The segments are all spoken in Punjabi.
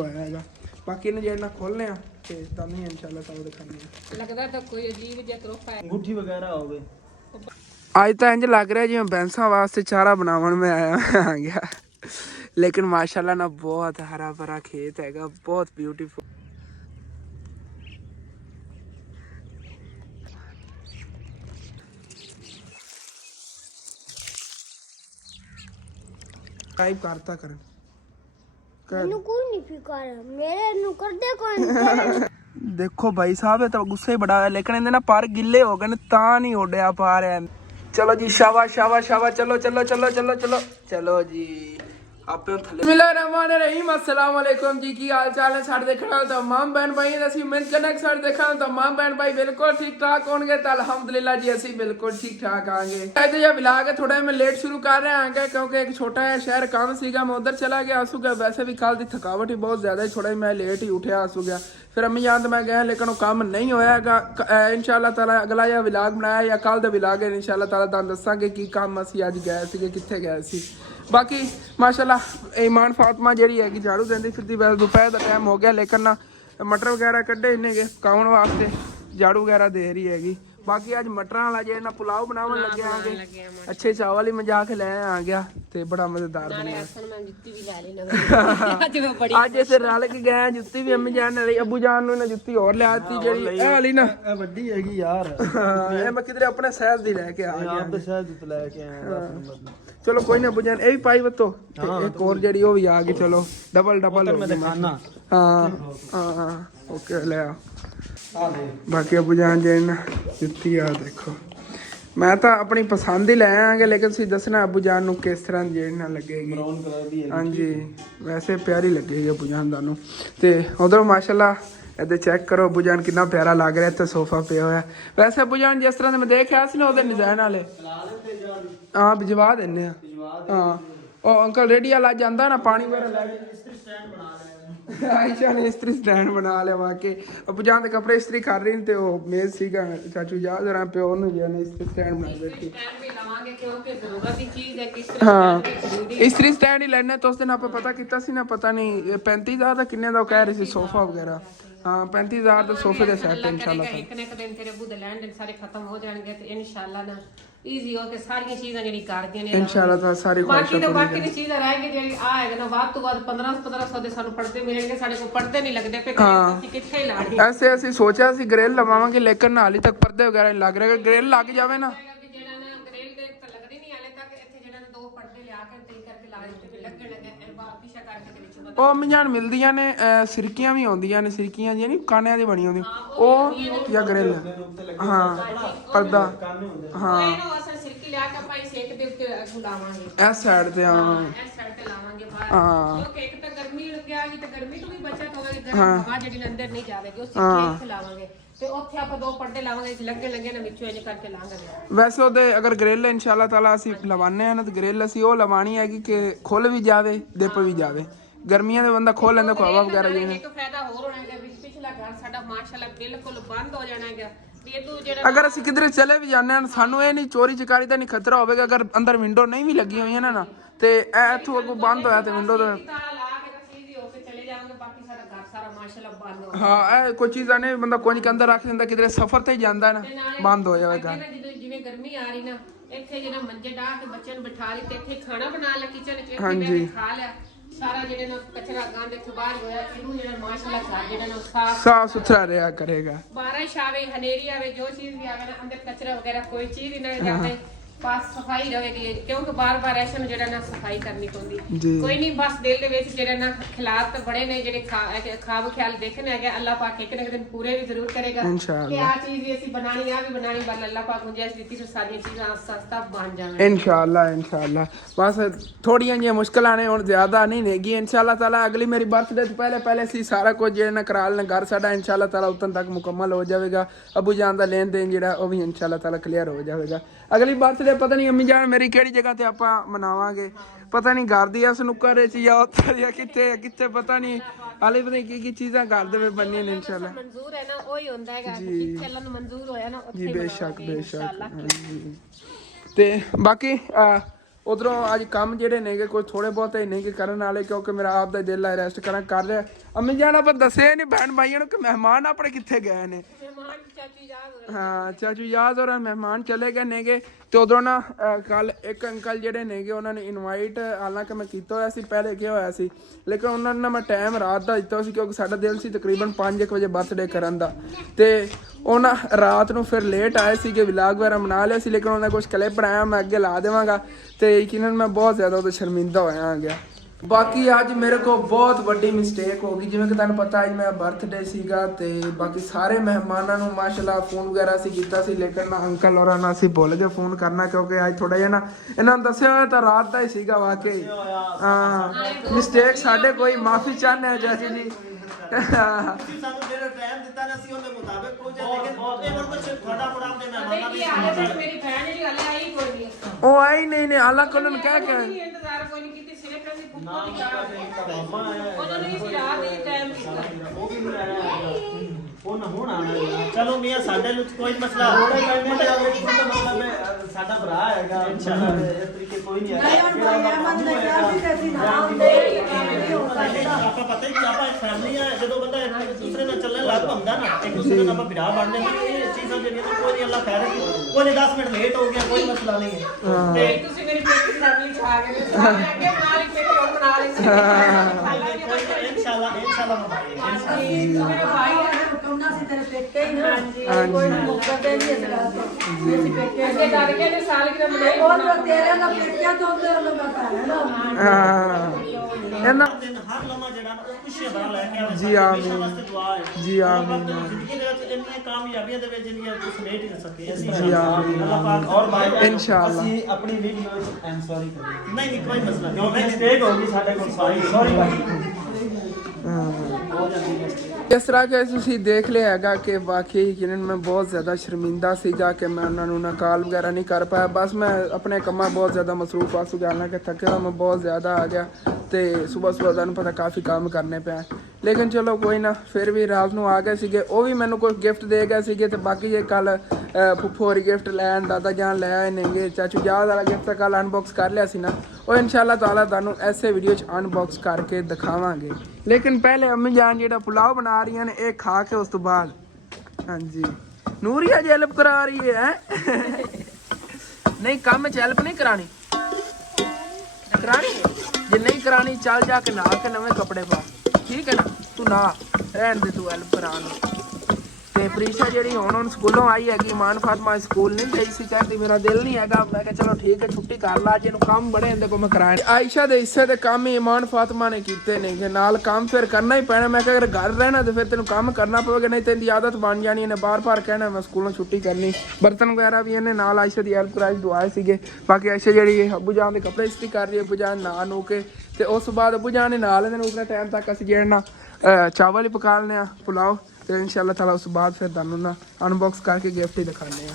ਹੋਏਗਾ। ਬਾਕੀ ਇਹਨੂੰ ਜਿਹੜਾ ਖੋਲਨੇ ਆ ਤੇ ਤੁਹਾਨੂੰ ਇਨਸ਼ਾਅੱਲਾ ਤਾਲਾ ਦਿਖਾਉਂਦੇ ਆ। ਲੱਗਦਾ ਤਾਂ ਕੋਈ ਅਜੀਬ ਜਿਹਾ ਤਰੋਫਾ ਹੈ, ਅੰਗੂਠੀ ਵਗੈਰਾ ਹੋਵੇ। ਅੱਜ ਤਾਂ ਇੰਜ ਲੱਗ ਰਿਹਾ ਜਿਵੇਂ ਬੈਂਸਾਂ ਵਾਸਤੇ ਚਾਰਾ ਬਣਾਉਣ ਮੈਂ ਆ ਗਿਆ, ਲੇਕਿਨ ਮਾਸ਼ਾਅੱਲਾ ਨਾ ਬਹੁਤ ਹਰਾ ਭਰਾ ਖੇਤ ਹੈਗਾ, ਬਹੁਤ ਬਿਊਟੀਫੁਲ। टाइप करता कर ਮੈਨੂੰ ਕੋਈ ਨਹੀਂ ਫਿਕਰ, ਮੇਰੇ ਨੂੰ ਕਰਦੇ ਕੋਈ ਨਹੀਂ। देखो भाई साहब ये तो गुस्से ही बड़ा है, लेकिन इन्हें ना पर गिले हो गए ता नहीं उड़या पा रहे। चलो जी शाबाश शाबाश शाबाश, चलो चलो चलो चलो चलो चलो जी। बिस्मिल्लाहिर्रहमानिर्रहीम, अस्सलाम वालेकुम जी। की हाल चाल है साडे देखण वाले तमाम बहन भाई, ਅਸੀਂ ਮਿਹਨਤ ਕਰਨਾ ਕਿ ਸਾਡੇ ਦੇਖਣ ਵਾਲੇ तमाम बहन भाई बिल्कुल ठीक ठाक होंगे तो अल्हम्दुलिल्लाह जी ਅਸੀਂ बिल्कुल ठीक ठाक आएंगे। आज ये व्लॉग है थोड़ा मैं लेट शुरू कर रहे हैं क्योंकि एक छोटा है शहर काम सीगा, मैं उधर चला गया आसूगा। वैसे भी कल की थकावट ही बहुत ज्यादा, थोड़ा ही मैं लेट ही उठा आसूगा। फिर अम्मी जान तो मैं गया लेकिन वो काम नहीं होया। इंशाअल्लाह ताला अगला या व्लॉग बनाया या कल का व्लॉग है, इंशाअल्लाह ताला तुहानू दसांगे की काम ਅਸੀਂ ਅੱਜ ਗਏ ਸੀਗੇ, ਕਿੱਥੇ ਗਏ ਸੀ। बाकी माशाल्लाह ईमान फातिमा जी है झाड़ू देंदी फिरती। वैसे दोपहर का टाइम हो गया लेकिन ना मटर वगैरह कड्ढे इन्हें के पकाउण वास्ते झाड़ू वगैरह दे रही हैगी। बाकी अज मटरां वाला जे ना पुलाव बनावन लगे आगे, अच्छे चावल ही मजा के ले आ गया ते बड़ा मजेदार बनिया। अज इस रल के गए जुत्ती भी अम्मी जान ने अबू जान ने जुत्ती और लियाती जेड़ी ए वाली ना ਵੱਡੀ ਹੈਗੀ यार। ए मैं किधरे अपने शहर दी लेके आ गया, आप तो शायद जित लेके आए। चलो कोई ना बुझान ए भी पाई बतो एक और जेडी ओ भी आ गई। चलो डबल डबल मैं दिखाना। हां हां ओके ले आ। बाकी अबू जान जे ना जुत्ती आ देखो, मैं तो अपनी पसंद ही ले आएंगे लेकिन सी दसना अबू जान नु किस तरह जे ना लगेगी। ब्राउन कलर दी है। हां जी वैसे प्यारी लगेगी अबू जान दा नु। ते उधर माशाल्लाह इधर चेक करो अबू जान कितना प्यारा लग रहा है। इत्थे सोफा पे होया। वैसे अबू जान जिस तरह मैं देखा सी ना उधर डिजाइन वाले हां भिजवा देने हां। ओ अंकल रेडी वाला जांदा ना पानी वगैरह लेके इस्त्री स्टैंड बना ले। आयशा ने इस्त्री स्टैंड बना लिया वाकई। अबू जान दे कपड़े इस्त्री कर रही ते ओ मेज सीगा चाचू जा जरा प्यो नु जे ने इस्त्री स्टैंड बना देती। हाँ इस्त्री स्टैंड ही लेने तो उस दिन आप पता किया सी ना, पता नहीं 35,000 का किन्ने दा कह रहे सी सोफा वगैरह। हाँ 35,000 का सोफे दे सेट इंशाल्लाह एक ना एक दिन तेरे बुध लैंड सारे खत्म हो जाएंगे तो इंशाल्लाह ना इजी हो के सारी चीजें जेडी कर दियां ने इंशाल्लाह ताला सारी बाकी तो बाकी दी चीजें रह गई जेडी आ है ना बात तो बाद 1500 दे सानू पड़ते मिलेंगे, साडे को पड़ते नहीं लगदे पे कि किथे लाड़ी। ऐसे ਅਸੀਂ सोचा सी ग्रिल लवावांगे लेकिन हाली तक पर्दे वगैरह नहीं लग रहे। ग्रिल लग जावे ना जेड़ा ना ग्रिल दे तो लगदी नहीं हाले तक इथे जेड़ा ना दो पर्दे लिया के तई करके ला देते लगन लगे बाहर पीछा करके ते विच ਉਹ ਮਿਆਨ ਮਿਲਦੀਆਂ ਨੇ ਸਿਰਕੀਆਂ ਵੀ ਆਉਂਦੀਆਂ ਨੇ, ਸਿਰਕੀਆਂ ਜੀ ਨਹੀਂ ਕਾਨਿਆਂ ਦੀ ਬਣੀ ਹੁੰਦੀ ਉਹ ਜਾਂ ਗ੍ਰਿਲ ਹਾਂ ਪਰਦਾ ਹਾਂ ਸਿਰਕੀ ਲਿਆ ਕੇ ਆਪਾਂ ਸੇਕ ਦੇ ਉੱਤੇ ਗੁਲਾਵਾਂਗੇ ਇਸ ਸਾਈਡ ਤੇ ਹਾਂ ਇਸ ਸਾਈਡ ਤੇ ਲਾਵਾਂਗੇ ਬਾਹਰ ਕਿਉਂਕਿ ਇੱਕ ਤਾਂ ਗਰਮੀ ਲੱਗਿਆ ਗਈ ਤੇ ਗਰਮੀ ਤੋਂ ਵੀ ਬਚਤ ਹੋਵੇਗੀ, ਗਰਮ ਹਵਾ ਜਿਹੜੀ ਅੰਦਰ ਨਹੀਂ ਜਾਵੇਗੀ ਉਹ ਸਿਰਕੀ ਇੱਥੇ ਲਾਵਾਂਗੇ ਤੇ ਉੱਥੇ ਆਪਾਂ ਦੋ ਪਰਦੇ ਲਾਵਾਂਗੇ ਲੱਗੇ ਲੱਗੇ ਨਾ ਵਿੱਚੋਂ ਇੰਜ ਕਰਕੇ ਲਾਵਾਂਗੇ। ਵੈਸੇ ਉਹਦੇ ਅਗਰ ਗ੍ਰਿਲ ਇਨਸ਼ਾਅੱਲਾ ਤਾਲਾ ਅਸੀਂ ਲਵਾਨੇ ਆ ਨਾ ਤੇ ਗ੍ਰਿਲ ਅਸੀਂ ਉਹ ਲਵਾਣੀ ਹੈਗੀ ਕਿ ਖੁੱਲ ਵੀ ਜਾਵੇ ਦਿਪ ਵੀ ਜਾਵੇ। गर्मियां दे बंदा खोल लेंदा हवा वगैरह जी। एक फायदा और होना है कि पिछला घर साडा माशाल्लाह बिल्कुल बंद हो जाना है। अगर ਅਸੀਂ ਕਿਧਰੇ ਚਲੇ ਵੀ ਜਾਂਦੇ ਹਾਂ ਸਾਨੂੰ ਇਹ ਨਹੀਂ ਚੋਰੀ ਚਕਾਰੀ ਦਾ ਨਹੀਂ ਖਤਰਾ ਹੋਵੇਗਾ। ਅਗਰ ਅੰਦਰ ਵਿੰਡੋ ਨਹੀਂ ਵੀ ਲੱਗੀ ਹੋਈਆਂ ਨਾ ਤੇ ਇਹ ਇੱਥੋਂ ਅੱਗੋਂ ਬੰਦ ਹੋਇਆ ਤੇ ਵਿੰਡੋ ਦਾ ਹਾਂ ਇਹ ਕੋਈ ਚੀਜ਼ਾਂ ਨੇ ਬੰਦਾ ਕੁਝ ਕੇ ਅੰਦਰ ਰੱਖ ਦਿੰਦਾ, ਕਿਧਰੇ ਸਫ਼ਰ ਤੇ ਜਾਂਦਾ ਨਾ ਬੰਦ ਹੋ ਜਾਵੇਗਾ। ਜਿਵੇਂ ਗਰਮੀ ਆ ਰਹੀ ਨਾ ਇੱਥੇ ਜਿਹੜਾ ਮੰਜੇ ਢਾ ਕੇ ਬੱਚਿਆਂ ਨੂੰ ਬਿਠਾ ਲਈ ਤੇ ਇੱਥੇ ਖਾਣਾ ਬਣਾ ਲਿਆ ਕਿਚਨ ਚ ਇੱਥੇ ਖਾ ਲਿਆ ਸਾਰਾ ਜਿਹੜੇ ਨਾ ਕਚਰਾ ਗੰਦ ਇੱਥੇ ਬਾਹਰ ਹੋਇਆ ਇਹਨੂੰ ਜਿਹੜਾ ਮਾਸ਼ਾਅੱਲਾ ਘਰ ਜਿਹੜਾ ਨਾ ਸਾਫ ਸੁਥਰਾ ਰਿਹਾ ਕਰੇਗਾ। ਬਾਰਿਸ਼ ਆਵੇ ਹਨੇਰੀ ਆਵੇ ਜੋ ਚੀਜ਼ ਵੀ ਆਵੇ ਨਾ ਅੰਦਰ ਕਚਰਾ ਵਗੈਰਾ ਕੋਈ ਚੀਜ਼ ਹੀ ਨਾ ਜਾਵੇ, बस सफाई रहेगी क्योंकि बार बार ऐसे जेड़ा ना सफाई करनी पौंदी। कोई नहीं बस दिल दे विच जेड़ा ना खिलाफ तो बड़े ने जेड़े खाब ख्याल देखने है अल्लाह पाक एक ना एक दिन पूरे भी जरूर करेगा कि आ चीज भी ऐसी बनानी आ भी बनानी बल अल्लाह पाक गुंजाइश देती तो सारी चीजें सस्ता बन जावे इंशाल्लाह इंशाल्लाह। बस थोड़ियां जी मुश्किलां ने हुन ज्यादा नहीं नेगी इंशाल्लाह ताला। अगली मेरी बर्थडे तो पहले सी सारा कुछ जेड़ा ना करा लेना घर साडा इंशाल्लाह ताला उतन तक मुकम्मल हो जाएगा। अबू जान दा लेन देन जेड़ा ओ भी इंशाल्लाह ताला क्लियर हो जाएगा। अगली बर्थडे पता नहीं अम्मी जान मेरी केड़ी जगह ते आपां मनावांगे पता नहीं घर दी स्नूकर च या उत्तर या किथे किथे पता नहीं हाले पता नहीं की चीज़ां घर दे बननी ने इंशाल्लाह मंजूर है ना ओही हुंदा हैगा जिथे अल्लाह नु मंजूर होया ना जी बेशक बेशक ते बाकी ਉਧਰੋਂ ਅੱਜ ਕੰਮ ਜਿਹੜੇ ਨੇਗੇ ਕੋਈ ਥੋੜੇ ਬਹੁਤੇ ਹੀ ਨੇਗੇ ਕਰਨ ਵਾਲੇ, ਕਿਉਂਕਿ ਮੇਰਾ ਆਪ ਦਾ ਦਿਲ ਹੈ ਰੈਸਟ ਕਰ ਰਿਹਾ। ਅੰਮੀ ਜਾਨ ਆਪਾਂ ਦੱਸਿਆ ਨਹੀਂ ਭੈਣ ਭਾਈਆਂ ਨੂੰ ਕਿ ਮਹਿਮਾਨ ਆਪਣੇ ਕਿੱਥੇ ਗਏ ਨੇ। ਹਾਂ ਚਾਚੂ ਯਾਦ ਔਰ ਮਹਿਮਾਨ ਚਲੇ ਗਏ ਨੇਗੇ। ਤੇ ਉਧਰੋਂ ਨਾ ਕੱਲ ਇੱਕ ਅੰਕਲ ਜਿਹੜੇ ਨੇਗੇ ਉਹਨਾਂ ਨੇ ਇਨਵਾਈਟ, ਹਾਲਾਂਕਿ ਮੈਂ ਕੀਤਾ ਹੋਇਆ ਸੀ ਪਹਿਲੇ ਕਿਹਾ ਹੋਇਆ ਸੀ, ਲੇਕਿਨ ਉਹਨਾਂ ਨੇ ਮੈਂ ਟਾਈਮ ਰਾਤ ਦਾ ਦਿੱਤਾ ਸੀ ਕਿਉਂਕਿ ਸਾਡਾ ਦਿਲ ਸੀ ਤਕਰੀਬਨ 5 ਵਜੇ ਬਰਥਡੇ ਕਰਨ ਦਾ। ਤੇ ਉਹਨਾਂ ਰਾਤ ਨੂੰ ਫਿਰ ਲੇਟ ਆਏ ਸੀਗੇ, ਵਲੌਗ ਵਗੈਰਾ ਬਣਾ ਲਿਆ ਸੀ, ਲੇਕਿਨ ਉਹਨਾਂ ਕੁਝ ਕਲਿੱਪ ਬਣਾਇਆ, ਮੈਂ ਅੱਗੇ ਲਾ ਦੇਵਾਂਗਾ। ਤੇ ਯਕੀਨਨ ਮੈਂ ਬਹੁਤ ਜ਼ਿਆਦਾ ਉਹਦੇ ਸ਼ਰਮਿੰਦਾ ਹੋਇਆ ਆ ਗਿਆ। ਬਾਕੀ ਅੱਜ ਮੇਰੇ ਕੋਲ ਬਹੁਤ ਵੱਡੀ ਮਿਸਟੇਕ ਹੋ ਗਈ, ਜਿਵੇਂ ਕਿ ਤੁਹਾਨੂੰ ਪਤਾ ਅੱਜ ਮੇਰਾ ਬਰਥਡੇ ਸੀਗਾ ਤੇ ਬਾਕੀ ਸਾਰੇ ਮਹਿਮਾਨਾਂ ਨੂੰ ਮਾਸ਼ਾਅੱਲਾ ਫੋਨ ਵਗੈਰਾ ਅਸੀਂ ਕੀਤਾ ਸੀ, ਲੇਕਿਨ ਨਾ ਅੰਕਲ ਹੋਰਾਂ ਨਾਲ ਅਸੀਂ ਭੁੱਲ ਗਏ ਫੋਨ ਕਰਨਾ, ਕਿਉਂਕਿ ਅੱਜ ਥੋੜਾ ਜਿਹਾ ਨਾ ਇਹਨਾਂ ਨੂੰ ਦੱਸਿਆ ਹੋਇਆ ਤਾਂ ਰਾਤ ਦਾ ਹੀ ਸੀਗਾ ਵਾਕਈ। ਹਾਂ ਮਿਸਟੇਕ ਸਾਡੇ ਕੋਈ ਮਾਫੀ ਚਾਹੁੰਦੇ ਆ ਚਾਚੀ ਜੀ। ਸਾਨੂੰ ਜਿਹੜਾ ਟਾਈਮ ਦਿੱਤਾ ਨਾ ਸੀ ਉਹਦੇ ਮੁਤਾਬਕ ਪਹੁੰਚੇ, ਲੇਕਿਨ ਇਹ ਹੁਣ ਕੁਝ ਤੁਹਾਡਾ ਪ੍ਰੋਗਰਾਮ ਦੇ ਮਹਿਮਾਨਾਂ ਦੀ ਮੇਰੀ ਭੈਣ ਜਿਹੜੀ ਹਲੇ ਆਈ ਕੋਈ ਨਹੀਂ, ਉਹ ਆਈ ਨਹੀਂ ਨੇ ਹਾਲਾਂਕਿ ਉਹਨਾਂ ਨੇ ਕਹਿ ਕੇ ਇੰਤਜ਼ਾਰ ਕੋਈ ਨਹੀਂ ਕੀਤੀ, ਸਿਰਫ ਅਸੀਂ ਪੁੱਪੋ ਦੀ ਕਾਰ ਉਹਨਾਂ ਨੇ ਇਸ ਰਾਤ ਦੇ ਟਾਈਮ ਕੀਤਾ। ਉਹ ਵੀ ਨਹੀਂ ਆਇਆ ਉਹ ਨਾ ਹੁਣ ਆਣਾ। ਚਲੋ ਮੀਆਂ ਸਾਡੇ ਵਿੱਚ ਕੋਈ ਮਸਲਾ ਹੋ ਰਿਹਾ ਹੈ, ਮਤਲਬ ਸਾਡਾ ਭਰਾ ਹੈਗਾ ਇਨਸ਼ਾਅੱਲਾ, ਇਸ ਤਰੀਕੇ ਕੋਈ ਨਹੀਂ ਆਏਗਾ। ਆਪਾਂ ਪਤਾ ਹੀ ਕਿ ਆਪਾਂ ਇੱਕ ਫੈਮਿਲੀ ਹੈ, ਜਦੋਂ ਬੰਦਾ ਇੱਕ ਦੂਸਰੇ ਨਾਲ ਚੱਲਣ ਲੱਗ ਹੁੰਦਾ ਨਾ, ਇੱਕ ਦੂਸਰੇ ਨਾਲ ਆਪਾਂ ਭਰਾ ਬਣ ਜਾਂਦੇ। ਇਹ ਚੀਜ਼ਾਂ ਜਿਹੜੀਆਂ ਕੋਈ ਨਹੀਂ, ਅੱਲਾ ਖੈਰ ਹੈ, ਕੋਈ 10 ਮਿੰਟ ਲੇਟ ਹੋ ਗਿਆ ਕੋਈ ਮਸਲਾ ਨਹੀਂ ਹੈ। ਤੇ ਤੁਸੀਂ ਮੇਰੀ ਪੇਟੀ ਦੀ ਫੈਮਿਲੀ ਚ ਆ ਗਏ, ਸਾਰੇ ਅੱਗੇ ਬਣਾ ਲਈ ਪੇਟੀ ਹੋਰ ਬਣਾ ਲਈ ਇਨਸ਼ਾਅੱਲਾ ਮੇਰੇ ਭਾਈ ਉਹਨਾਂ ਸੀ ਤੇਰੇ ਪੇਕੇ ਹੀ ਨਾ, ਕੋਈ ਮੁੱਕਰਦੇ ਨਹੀਂ ਇਸ ਗੱਲ ਤੋਂ। ਅਸੀਂ ਪੇਕੇ ਅੱਗੇ ਡਰ ਕੇ ਤੇ ਸਾਲ ਕੀ ਮਨਾਈ ਉਹ ਜੋ ਤੇਰੇ ਨਾਲ ਪੇਕਿਆ ਤੋਂ ਉਹਦੇ ਨਾਲ ਮੈਂ ਭੈਣ ਨਾ। ਇਹਨਾਂ ਦਿਨ ਹਰ ਲਮਾ ਜਿਹੜਾ ਨਾ ਉਹ ਖੁਸ਼ੀਆਂ ਭਰਾ ਲੈ ਕੇ ਆਵੇ। ਜੀ ਆਮੀਨ। ਵਾਸਤੇ ਦੁਆ ਹੈ ਜੀ ਆਮੀਨ। ਜ਼ਿੰਦਗੀ ਦੇ ਵਿੱਚ ਇੰਨੀਆਂ ਕਾਮਯਾਬੀਆਂ ਦੇ ਵਿੱਚ ਜਿਹੜੀਆਂ ਕੁਝ ਸਮੇਟ ਹੀ ਨਾ ਸਕੇ ਅਸੀਂ। ਜੀ ਆਮੀਨ। ਅੱਲਾਹ ਪਾਕ ਔਰ ਭਾਈ ਇਨਸ਼ਾਅੱਲਾ ਅਸੀਂ ਆਪਣੀ ਵੀਡੀਓ ਵਿੱਚ ਆਮ ਸੌਰੀ ਕਰੀਏ ਨਹੀਂ ਨਹੀਂ ਕੋਈ ਮਸਲਾ ਨਹੀਂ, ਕਿਉਂਕਿ ਮਿਸਟੇਕ ਹੋ ਗਈ ਸਾਡੇ ਕੋਲ ਸਾਰੀ ਸੌਰੀ ਭਾਈ। ਇਸ ਤਰ੍ਹਾਂ ਕਿ ਤੁਸੀਂ ਦੇਖ ਲਿਆ ਹੈਗਾ ਕਿ ਵਾਕਈ ਯਕੀਨਨ ਮੈਂ ਬਹੁਤ ਜ਼ਿਆਦਾ ਸ਼ਰਮਿੰਦਾ ਸੀਗਾ ਕਿ ਮੈਂ ਉਹਨਾਂ ਨੂੰ ਨਾ ਕਾਲ ਵਗੈਰਾ ਨਹੀਂ ਕਰ ਪਾਇਆ। ਬਸ ਮੈਂ ਆਪਣੇ ਕੰਮਾਂ ਬਹੁਤ ਜ਼ਿਆਦਾ ਮਸਰੂਫ ਆ ਸੀ, ਹਾਲਾਂਕਿ ਥੱਕਿਆ ਮੈਂ ਬਹੁਤ ਜ਼ਿਆਦਾ ਆ ਗਿਆ ਤੇ ਸਵੇਰ ਤੁਹਾਨੂੰ ਪਤਾ ਕਾਫੀ ਕੰਮ ਕਰਨੇ ਪਿਆ, ਲੇਕਿਨ ਚਲੋ ਕੋਈ ਨਾ, ਫਿਰ ਵੀ ਰਾਤ ਨੂੰ ਆ ਗਏ ਸੀਗੇ। ਉਹ ਵੀ ਮੈਨੂੰ ਕੋਈ ਗਿਫਟ ਦੇ ਗਏ ਸੀਗੇ ਤੇ ਬਾਕੀ ਜੇ ਕੱਲ ਫੁੱਫੋ ਹੋਰੀ ਗਿਫਟ ਲੈਣ ਦਾਦਾ ਜਾਨ ਲੈ ਆਏ ਨੇਗੇ। ਚਾਚੂ ਯਾਦ ਵਾਲਾ ਗਿਫਟ ਕੱਲ ਅਨਬਾਕਸ ਕਰ ਲਿਆ ਸੀ ਨਾ, ਉਹ ਇਨਸ਼ਾਅੱਲਾ ਤਾਲਾ ਤੁਹਾਨੂੰ ਐਸੇ ਵੀਡੀਓ 'ਚ ਅਨਬਾਕਸ ਕਰਕੇ ਦਿਖਾਵਾਂਗੇ। ਲੇਕਿਨ ਪਹਿਲੇ ਅੰਮੀ ਜਾਨ ਜਿਹੜਾ ਪੁਲਾਓ ਬਣਾ ਰਹੀਆਂ ਨੇ ਇਹ ਖਾ ਕੇ ਉਸ ਤੋਂ ਬਾਅਦ ਹਾਂਜੀ ਨੂਰੀਆ ਜੀ ਹੈਲਪ ਕਰਾ ਰਹੀ ਹੈ। ਨਹੀਂ ਕੰਮ 'ਚ ਹੈਲਪ ਨਹੀਂ ਕਰਾਣੀ ਜੇ ਨਹੀਂ ਕਰਾਣੀ ਚੱਲ ਜਾ ਕੇ ਨਹਾ ਕੇ ਨਵੇਂ ਕੱਪੜੇ ਪਾ, ਠੀਕ ਹੈ ਨਾ, ਤੂੰ ਨਾ ਰਹਿਣ ਦੇ, ਤੂੰ ਹੈਲਪ ਕਰਾ ਨੂੰ। ਤੇ ਪ੍ਰੀਸ਼ਾ ਜਿਹੜੀ ਹੁਣ ਸਕੂਲੋਂ ਆਈ ਹੈਗੀ, ਮਾਨ ਫਾਤਮਾ ਸਕੂਲ ਨਹੀਂ ਗਈ ਸੀ, ਕਹਿੰਦੀ ਮੇਰਾ ਦਿਲ ਨਹੀਂ ਹੈਗਾ। ਮੈਂ ਕਿਹਾ ਚਲੋ ਠੀਕ ਹੈ ਛੁੱਟੀ ਕਰ ਲਾ, ਜਿਹਨੂੰ ਕੰਮ ਬੜੇ ਹੁੰਦੇ ਕੋ ਮੈਂ ਕਰਾਇਆ। ਆਇਸ਼ਾ ਦੇ ਹਿੱਸੇ ਦੇ ਕੰਮ ਹੀ ਮਾਨ ਫਾਤਮਾ ਨੇ ਕੀਤੇ ਨੇ ਕਿ ਨਾਲ ਕੰਮ ਫਿਰ ਕਰਨਾ ਹੀ ਪੈਣਾ। ਮੈਂ ਕਿਹਾ ਅਗਰ ਘਰ ਰਹਿਣਾ ਤੇ ਫਿਰ ਤੈਨੂੰ ਕੰਮ ਕਰਨਾ ਪਵੇਗਾ, ਨਹੀਂ ਤੈਨੂੰ ਆਦਤ ਬਣ ਜਾਣੀ। ਇਹਨੇ ਬਾਰ-ਬਾਰ ਕਹਿਣਾ ਮੈਂ ਸਕੂਲੋਂ ਛੁੱਟੀ ਕਰਨੀ। ਬਰਤਨ ਵਗੈਰਾ ਵੀ ਇਹਨੇ ਨਾਲ ਆਇਸ਼ਾ ਦੀ ਹੈਲਪ ਕਰਾਈ, ਦੁਆਏ ਸੀਗੇ। ਬਾਕੀ ਆਇਸ਼ਾ ਜਿਹੜੀ ਅੱਬੂ ਜਾਨ ਦੇ ਕੱਪੜੇ ਇਸਤਰੀ ਕਰ ਰਹੀ ਹੈ, ਅੱਬੂ ਜਾਨ ਨਹਾ ਨੂੰ ਕੇ ਤੇ ਉਸ ਤੋਂ ਬਾਅਦ ਅੱਬੂ ਜਾਨ ਨੇ ਨਾਲ ਇਹਦੇ ਨੂੰ ਉਤਨੇ ਟਾਈਮ ਤੱਕ ਅਸੀਂ ਜਿਹੜਾ ਨਾ ਚਾਵਲ ਹੀ ਪਕਾ ਲੈਣੇ ਆ ਪੁਲਾਓ ਤੇ ਇਨਸ਼ਾਅੱਲਾ ਤਾਲਾ ਉਸ ਤੋਂ ਬਾਅਦ ਫਿਰ ਤੁਹਾਨੂੰ ਨਾ ਅਨਬਾਕਸ ਕਰਕੇ ਗਿਫਟ ਹੀ ਦਿਖਾਣੇ ਆ।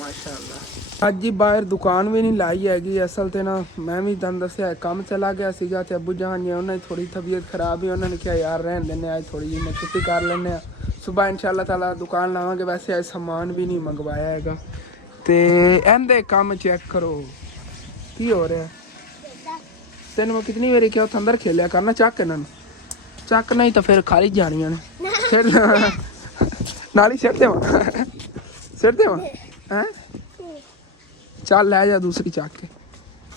ਮਾਸ਼ਾਅੱਲਾ ਅੱਜ ਹੀ ਬਾਹਰ ਦੁਕਾਨ ਵੀ ਨਹੀਂ ਲਾਈ ਹੈਗੀ। ਅਸਲ ਤੇ ਨਾ ਮੈਂ ਵੀ ਤੁਹਾਨੂੰ ਦੱਸਿਆ ਕੰਮ ਚਲਾ ਗਿਆ ਸੀਗਾ ਤੇ ਅੱਬੂ ਜਾਨ ਜੀ ਉਹਨਾਂ ਦੀ ਥੋੜੀ ਤਬੀਅਤ ਖਰਾਬ ਹੀ, ਉਹਨਾਂ ਨੇ ਕਿਹਾ ਯਾਰ ਰਹਿਣ ਦਿੰਦੇ ਅੱਜ ਥੋੜੀ ਜਿਹੀ ਮੈਂ ਛੁੱਟੀ ਕਰ ਲੈਂਦੇ ਆ, ਸੁਬਾਹ ਇਨਸ਼ਾਅੱਲਾ ਤਾਲਾ ਦੁਕਾਨ ਲਾਵਾਂਗੇ। ਵੈਸੇ ਅੱਜ ਸਮਾਨ ਵੀ ਨਹੀਂ ਮੰਗਵਾਇਆ ਹੈਗਾ ਤੇ ਇਹਦੇ ਕੰਮ ਚੈੱਕ ਕਰੋ ਕੀ ਹੋ ਰਿਹਾ। ਤੈਨੂੰ ਮੈਂ ਕਿਤਨੀ ਵਾਰੀ ਕਿਹਾ ਉੱਥੇ ਅੰਦਰ ਖੇਲਿਆ ਕਰਨਾ, ਚੱਕ ਇਹਨਾਂ ਨੂੰ ਚੱਕ, ਨਹੀਂ ਤਾਂ ਫਿਰ ਖਾਲੀ ਜਾਣੀਆਂ ਨੇ। ਸਿਰ ਨਾਲ ਹੀ ਸਿਰ ਦੇਵਾਂ ਹੈਂ, ਚੱਲ ਲੈ ਜਾ ਦੂਸਰੀ ਚੱਕ ਕੇ।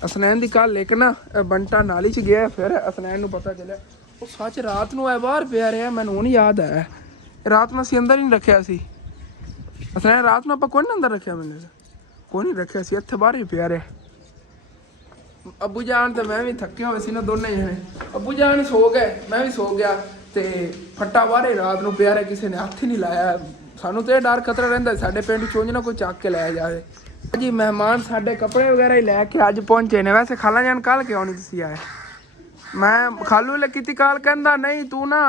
ਅਸਨੈਨ ਦੀ ਕੱਲ ਲੇਕਿਨ ਨਾ ਬੰਟਾ ਨਾਲੀ 'ਚ ਗਿਆ, ਫਿਰ ਅਸਨੈਨ ਨੂੰ ਪਤਾ ਚੱਲਿਆ ਉਹ ਸੱਚ ਰਾਤ ਨੂੰ ਬਾਹਰ ਪਿਆ ਰਿਹਾ। ਮੈਨੂੰ ਹੁਣ ਯਾਦ ਆਇਆ ਰਾਤ ਨੂੰ ਅਸੀਂ ਅੰਦਰ ਹੀ ਨਹੀਂ ਰੱਖਿਆ ਸੀ। ਅਸਨੈਨ ਰਾਤ ਨੂੰ ਆਪਾਂ ਕੋਈ ਨਹੀਂ ਅੰਦਰ ਰੱਖਿਆ, ਮੈਨੂੰ ਕੋਈ ਨਹੀਂ ਰੱਖਿਆ ਸੀ, ਇੱਥੇ ਬਾਹਰ ਹੀ ਪਿਆ ਰਿਹਾ। ਅੱਬੂ ਜਾਨ ਤੇ ਮੈਂ ਵੀ ਥੱਕੇ ਹੋਏ ਸੀ ਨਾ ਦੋਨੇ ਜਣੇ। ਅੱਬੂ ਜਾਨ ਸੋ ਗਏ, ਮੈਂ ਵੀ ਸੋ ਗਿਆ ਤੇ ਫੱਟਾ ਬਾਹਰੇ ਰਾਤ ਨੂੰ ਪਿਆ ਰਿਹਾ, ਕਿਸੇ ਨੇ ਹੱਥ ਹੀ ਨਹੀਂ ਲਾਇਆ। ਸਾਨੂੰ ਤੇ ਡਰ ਖਤਰਾ ਰਹਿੰਦਾ ਸਾਡੇ ਪਿੰਡ ਚੋਂ ਨਾ ਕੋਈ ਚੱਕ ਕੇ ਲੈ ਜਾਵੇ। ਜੀ ਮਹਿਮਾਨ ਸਾਡੇ ਕੱਪੜੇ ਵਗੈਰਾ ਹੀ ਲੈ ਕੇ ਅੱਜ ਪਹੁੰਚੇ ਨੇ। ਵੈਸੇ ਖਾਲਾ ਜਾਨ ਕੱਲ ਕਿਉਂ ਨਹੀਂ ਤੁਸੀਂ ਆਏ? ਮੈਂ ਖਾਲੂ ਲੈ ਕੀਤੀ ਕਾਲ, ਕਹਿੰਦਾ ਨਹੀਂ ਤੂੰ ਨਾ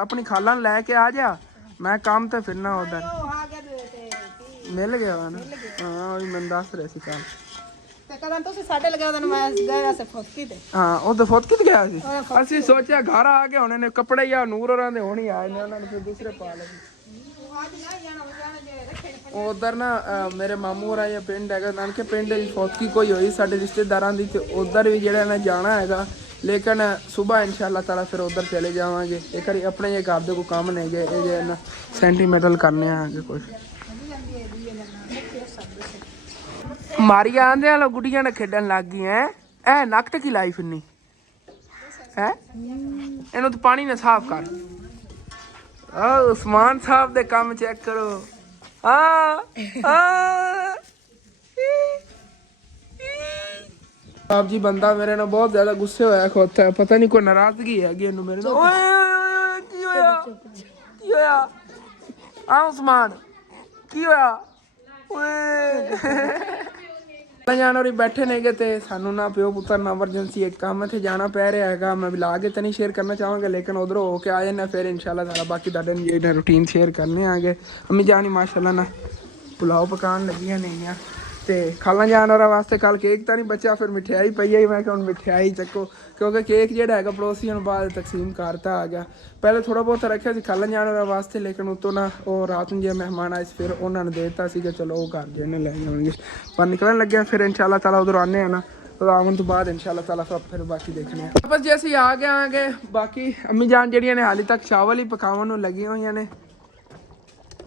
ਆਪਣੀ ਖਾਲਾ ਨੂੰ ਲੈ ਕੇ ਆ ਜਾ, ਮੈਂ ਕੰਮ ਤੇ ਫਿਰਨਾ ਉਧਰ। ਮਿਲ ਗਿਆ ਵਾ ਨਾ, ਹਾਂ ਉਹੀ ਮੈਨੂੰ ਦੱਸ ਰਿਹਾ ਸੀ ਕੱਲ। ਤੁਸੀਂ ਸਾਡੇ ਲਗਾ ਦੇਣ ਮੈਂ ਗਏ ਵੈਸੇ ਫੁੱਕੀ ਤੇ ਹਾਂ ਉਹ ਤਾਂ ਫੁੱਟ ਕਿਤ ਗਿਆ ਸੀ। ਅਸੀਂ ਸੋਚਿਆ ਘਰ ਆ ਕੇ ਹੁਣ ਇਹਨੇ ਕੱਪੜੇ ਜਾਂ ਨੂਰ ਹੋਰਾਂ ਦੇ ਹੁਣ ਹੀ ਆਏ ਨੇ, ਉਹਨਾਂ ਨੇ ਫਿਰ ਦੂਸਰੇ ਪਾ ਲਏ। ਉਧਰ ਨਾ ਮੇਰੇ ਮਾਮੂ ਹੋਰਾਂ ਦਾ ਪਿੰਡ ਹੈਗਾ ਨਾਨਕੇ ਪਿੰਡ ਦੀ ਫੌਤਕੀ ਕੋਈ ਹੋਈ ਸਾਡੇ ਰਿਸ਼ਤੇਦਾਰਾਂ ਦੀ, ਤੇ ਉਧਰ ਵੀ ਜਿਹੜਾ ਨਾ ਜਾਣਾ ਹੈਗਾ, ਲੇਕਿਨ ਸਵੇਰ ਇਨਸ਼ਾਅੱਲਾ ਤਾਲਾ ਫਿਰ ਉਧਰ ਚਲੇ ਜਾਵਾਂਗੇ। ਇੱਕ ਵਾਰੀ ਆਪਣੇ ਜੇ ਘਰ ਦੇ ਕੋਈ ਕੰਮ ਨੇ ਜੇ ਇਹ ਜੇ ਨਾ ਸੈਂਟੀਮੈਂਟਲ ਕਰਨੇ ਆਗੇ ਕੁਝ ਮਾਰੀਆਂ ਆਂਦੇ ਵਾਲਾ ਗੁੱਡੀਆਂ ਨਾਲ ਖੇਡਣ ਲੱਗ ਗਈਆਂ। ਐ ਨੱਕ ਤੇ ਕੀ ਲਾਈ ਫਿਰਨੀ ਹੈ? ਇਹਨੂੰ ਤੂੰ ਪਾਣੀ ਨਾਲ ਸਾਫ਼ ਕਰ। ਉਸਮਾਨ ਸਾਹਿਬ ਦੇ ਕੰਮ ਚੈੱਕ ਕਰੋ। ਆਪ ਜੀ ਬੰਦਾ ਮੇਰੇ ਨਾਲ ਬਹੁਤ ਜ਼ਿਆਦਾ ਗੁੱਸੇ ਹੋਇਆ ਖੋਤਾ, ਪਤਾ ਨਹੀਂ ਕੋਈ ਨਾਰਾਜ਼ਗੀ ਹੈਗੀ ਇਹਨੂੰ ਮੇਰੇ ਨਾਲ। ਓਏ ਕੀ ਹੋਇਆ? ਕੀ ਹੋਇਆ? ਉਸਮਾਨ ਕੀ ਹੋਇਆ? ਓਏ ਜਾਨਵਰੀ ਬੈਠੇ ਨੇਗੇ ਤੇ ਸਾਨੂੰ ਨਾ ਪਿਓ ਪੁੱਤਰ ਨਾ ਐਮਰਜੈਂਸੀ ਇੱਕ ਕੰਮ ਇੱਥੇ ਜਾਣਾ ਪੈ ਰਿਹਾ ਹੈਗਾ। ਮੈਂ ਵਲੌਗ ਤਾਂ ਨਹੀਂ ਸ਼ੇਅਰ ਕਰਨਾ ਚਾਹਾਂਗਾ, ਲੇਕਿਨ ਉਧਰੋਂ ਹੋ ਕੇ ਆ ਜਾਂਦੇ ਫਿਰ ਇਨਸ਼ਾਅੱਲਾ ਤਾਲਾ ਬਾਕੀ ਤੁਹਾਡੇ ਜਿਹੜਾ ਰੂਟੀਨ ਸ਼ੇਅਰ ਕਰਨੇ ਆਗੇ। ਅੰਮੀ ਜਾਨ ਮਾਸ਼ਾਅੱਲਾ ਨਾ ਪੁਲਾਓ ਪਕਾਉਣ ਲੱਗੀਆਂ ਨੇਗੀਆਂ ਤੇ ਖਾਲਾਂ ਜਾਨਵਰਾਂ ਵਾਸਤੇ ਕੱਲ ਕੇਕ ਤਾਂ ਨਹੀਂ ਬਚਿਆ, ਫਿਰ ਮਠਿਆਈ ਪਈ ਆਈ। ਮੈਂ ਕਿਹਾ ਹੁਣ ਮਠਿਆਈ ਚੱਕੋ ਕਿਉਂਕਿ ਕੇਕ ਜਿਹੜਾ ਹੈਗਾ ਪੜੋਸੀਆਂ ਨੂੰ ਬਾਅਦ ਤਕਸੀਮ ਕਰਤਾ ਆ ਗਿਆ। ਪਹਿਲੇ ਥੋੜਾ ਬਹੁਤ ਰੱਖਿਆ ਸੀ ਖਾਲਾਂ ਜਾਨਵਰਾਂ ਵਾਸਤੇ, ਲੇਕਿਨ ਉਤੋਂ ਨਾ ਉਹ ਰਾਤ ਨੂੰ ਜੇ ਮਹਿਮਾਨ ਆਏ ਸੀ ਫਿਰ ਉਹਨਾਂ ਨੂੰ ਦੇ ਦਿੱਤਾ ਸੀਗਾ, ਚਲੋ ਉਹ ਘਰ ਜਿਹਨੇ ਲੈ ਜਾਣਗੇ। ਪਰ ਨਿਕਲਣ ਲੱਗਿਆ ਫਿਰ ਇਨਸ਼ਾਅੱਲਾ ਤਾਲਾ ਉਧਰ ਆਉਂਦੇ ਆ ਨਾ, ਆਉਣ ਤੋਂ ਬਾਅਦ ਇਨਸ਼ਾਅੱਲਾ ਤਾਲਾ ਫਿਰ ਬਾਕੀ ਦੇਖਣੇ ਆ। ਬਸ ਜੇ ਅਸੀਂ ਆ ਗਏ ਆਗੇ ਬਾਕੀ ਅੰਮੀ ਜਾਨ ਜਿਹੜੀਆਂ ਨੇ ਹਾਲੇ ਤੱਕ ਚਾਵਲ ਹੀ ਪਕਾਉਣ ਨੂੰ ਲੱਗੀਆਂ ਹੋਈਆਂ ਨੇ।